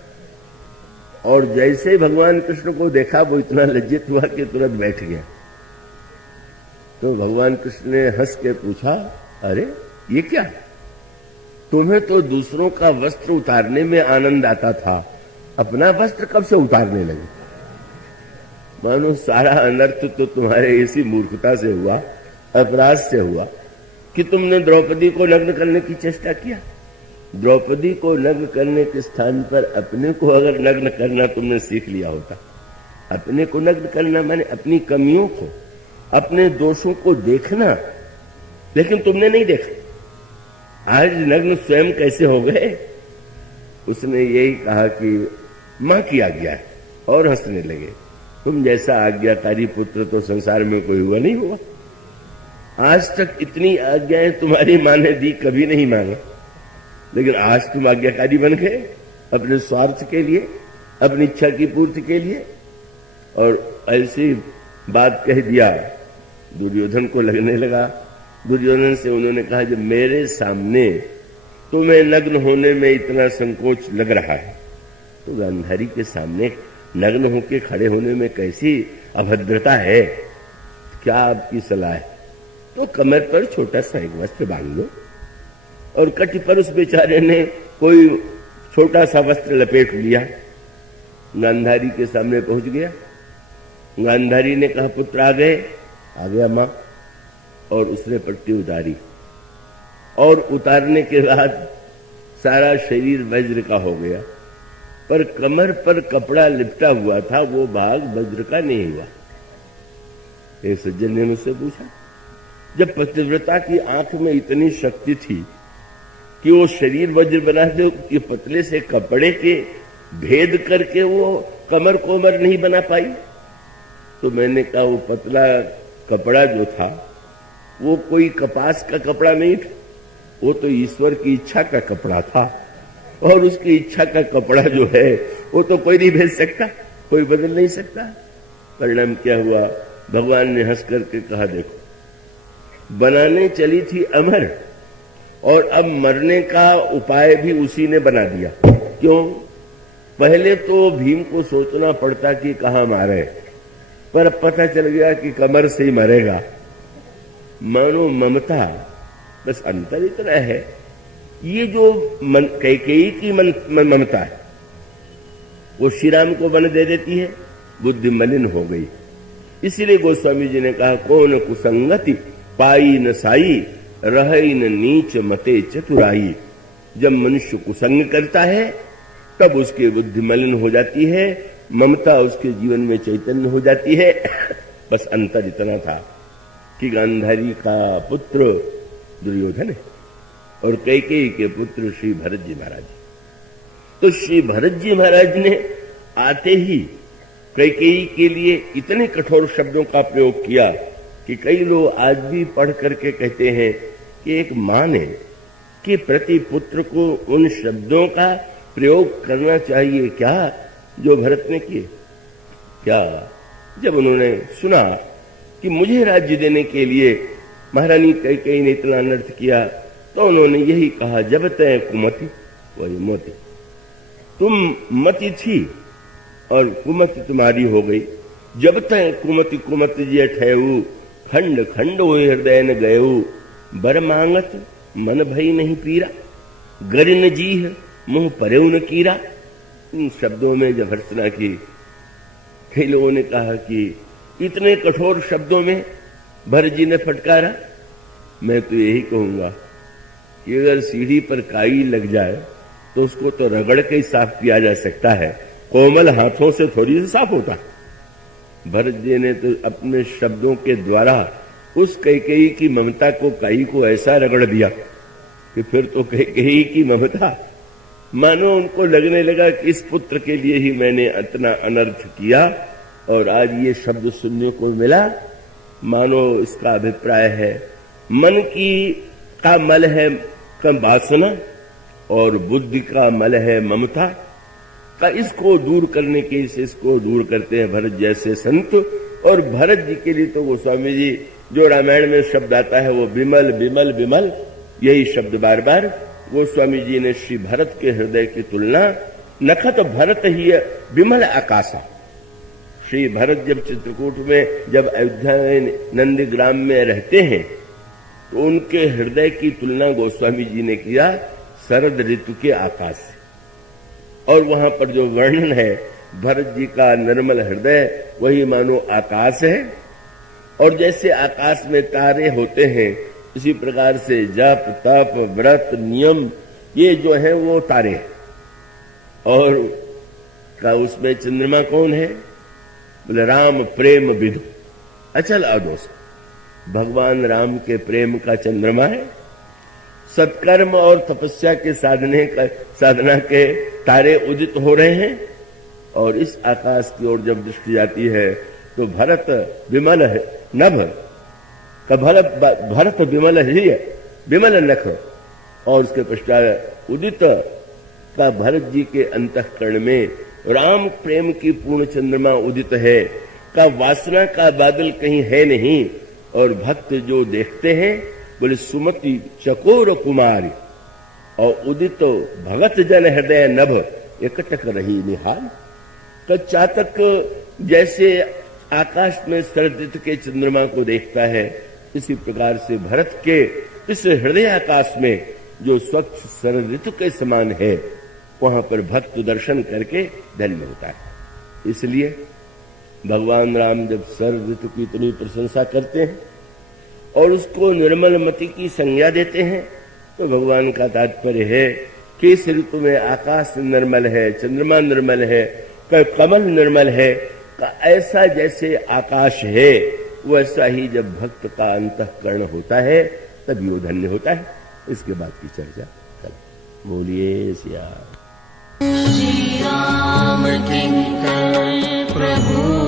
और जैसे ही भगवान कृष्ण को देखा वो इतना लज्जित हुआ कि तुरंत बैठ गया। तो भगवान कृष्ण ने हंस के पूछा, अरे ये क्या, तुम्हें तो दूसरों का वस्त्र उतारने में आनंद आता था, अपना वस्त्र कब से उतारने लगे। मानो सारा अनर्थ तो तुम्हारे इसी मूर्खता से हुआ, अपराध से हुआ कि तुमने द्रौपदी को नग्न करने की चेष्टा किया। द्रौपदी को नग्न करने के स्थान पर अपने को अगर नग्न करना तुमने सीख लिया होता। अपने को नग्न करना माने अपनी कमियों को, अपने दोषों को देखना, लेकिन तुमने नहीं देखा। आज नग्न स्वयं कैसे हो गए। उसने यही कहा कि मां की आज्ञा है, और हंसने लगे। तुम जैसा आज्ञाकारी पुत्र तो संसार में कोई हुआ नहीं हुआ। आज तक इतनी आज्ञाएं तुम्हारी मां ने दी, कभी नहीं मांगा, लेकिन आज तुम आज्ञाकारी बन गए अपने स्वार्थ के लिए, अपनी इच्छा की पूर्ति के लिए। और ऐसी बात कह दिया, दुर्योधन को लगने लगा। दुर्योधन से उन्होंने कहा, जब मेरे सामने तुम्हें नग्न होने में इतना संकोच लग रहा है तो गांधारी के सामने नग्न होकर खड़े होने में कैसी अभद्रता है। क्या आपकी सलाह है? तो कमर पर छोटा सा एक वस्त्र बांध लो। और कटी पर उस बेचारे ने कोई छोटा सा वस्त्र लपेट लिया, गांधारी के सामने पहुंच गया। गांधारी ने कहा, पुत्र आ गए? आ गया मां। और उसने पट्टी उतारी, और उतारने के बाद सारा शरीर वज्र का हो गया, पर कमर पर कपड़ा लिपटा हुआ था, वो भाग वज्र का नहीं हुआ। एक सज्जन ने मुझसे पूछा, जब पतिव्रता की आंख में इतनी शक्ति थी कि वो शरीर वज्र बना दे, कि पतले से कपड़े के भेद करके वो कमर कोमर नहीं बना पाई। तो मैंने कहा, वो पतला कपड़ा जो था वो कोई कपास का कपड़ा नहीं था, वो तो ईश्वर की इच्छा का कपड़ा था। और उसकी इच्छा का कपड़ा जो है वो तो कोई नहीं भेज सकता, कोई बदल नहीं सकता। परिणाम क्या हुआ? भगवान ने हंस करके कहा, देखो बनाने चली थी अमर, और अब मरने का उपाय भी उसी ने बना दिया। क्यों? पहले तो भीम को सोचना पड़ता कि कहाँ मारे, पर पता चल गया कि कमर से ही मरेगा। मानो ममता, बस अंतर इतना है, ये जो कैकेयी की ममता है वो श्री राम को वन दे देती है, बुद्धि मलिन हो गई। इसीलिए गोस्वामी जी ने कहा, कौन कुसंगति पाई न साई, रहे न नीच मते चतुराई। जब मनुष्य कुसंग करता है तब उसकी बुद्धि मलिन हो जाती है, ममता उसके जीवन में चैतन्य हो जाती है। बस अंतर इतना था कि गांधारी का पुत्र दुर्योधन है और कैकेयी के पुत्र श्री भरत जी महाराज। तो श्री भरत जी महाराज ने आते ही कैकेयी के लिए इतने कठोर शब्दों का प्रयोग किया कि कई लोग आज भी पढ़ करके कहते हैं कि एक मां ने कि प्रति पुत्र को उन शब्दों का प्रयोग करना चाहिए क्या जो भरत ने किए। क्या जब उन्होंने सुना कि मुझे राज्य देने के लिए महारानी कैकेयी ने इतना अनर्थ किया, तो उन्होंने यही कहा, जब तय कुमति वही मोती। तुम मति थी और कुमति तुम्हारी हो गई। जब तय कुमति कुमति जी ठहू, खंड खंड हो हृदय न गयऊ, बर मांगत मन भई नहीं पीरा, गरिन जीह मुंह परेऊ न कीरा। इन शब्दों में जब भर्त्सना की, कई लोगों ने कहा कि इतने कठोर शब्दों में भरत जी ने फटकारा। मैं तो यही कहूंगा कि अगर सीढ़ी पर काई लग जाए तो उसको तो रगड़ के ही साफ किया जा सकता है, कोमल हाथों से थोड़ी सी साफ होता है। भरत जी ने तो अपने शब्दों के द्वारा उस कैकेयी की ममता को, काई को ऐसा रगड़ दिया कि फिर तो कैकेयी की ममता, मानो उनको लगने लगा कि इस पुत्र के लिए ही मैंने इतना अनर्थ किया और आज ये शब्द सुनने को मिला। मानो इसका अभिप्राय है मन की का मल है वासना और बुद्धि का मल है ममता का, इसको दूर करने के से इसको दूर करते हैं भरत जैसे संत। और भरत जी के लिए तो गोस्वामी जी जो रामायण में शब्द आता है वो विमल विमल विमल, यही शब्द बार बार गोस्वामी जी ने श्री भरत के हृदय की तुलना नखत भरत ही विमल आकाशा। श्री भरत जब चित्रकूट में, जब अयोध्या में नंदीग्राम में रहते हैं तो उनके हृदय की तुलना गोस्वामी जी ने किया शरद ऋतु के आकाश से। और वहां पर जो वर्णन है भरत जी का निर्मल हृदय, वही मानो आकाश है। और जैसे आकाश में तारे होते हैं, इसी प्रकार से जप तप व्रत नियम ये जो है वो तारे हैं। और का उसमें चंद्रमा कौन है? बोले राम प्रेम विधु अचल अदोष। भगवान राम के प्रेम का चंद्रमा है। सत्कर्म और तपस्या के साधना के तारे उदित हो रहे हैं। और इस आकाश की ओर जब दृष्टि जाती है तो भरत विमल है नभ का, भरत विमल ही विमल नख, और उसके पश्चात उदित का भरत जी के अंतःकरण में राम प्रेम की पूर्ण चंद्रमा उदित है का, वासना का बादल कहीं है नहीं। और भक्त जो देखते हैं बोले सुमति चकोर कुमारी और उदित भगत जन हृदय नभ एकटक रही निहाल। तो चातक जैसे आकाश में शरद ऋतु के चंद्रमा को देखता है, इसी प्रकार से भरत के इस हृदय आकाश में जो स्वच्छ शरद ऋतु के समान है, वहां पर भक्त दर्शन करके धन्य होता है। इसलिए भगवान राम जब शरद ऋतु की इतनी प्रशंसा करते हैं और उसको निर्मल मति की संज्ञा देते हैं, तो भगवान का तात्पर्य है कि इस ऋतु में आकाश निर्मल है, चंद्रमा निर्मल है, कमल निर्मल है, ऐसा जैसे आकाश है वैसा ही जब भक्त का अंतःकरण होता है तभी वो धन्य होता है। इसके बाद की चर्चा करें। बोलिए सिया श्री राम किंकर प्रभु।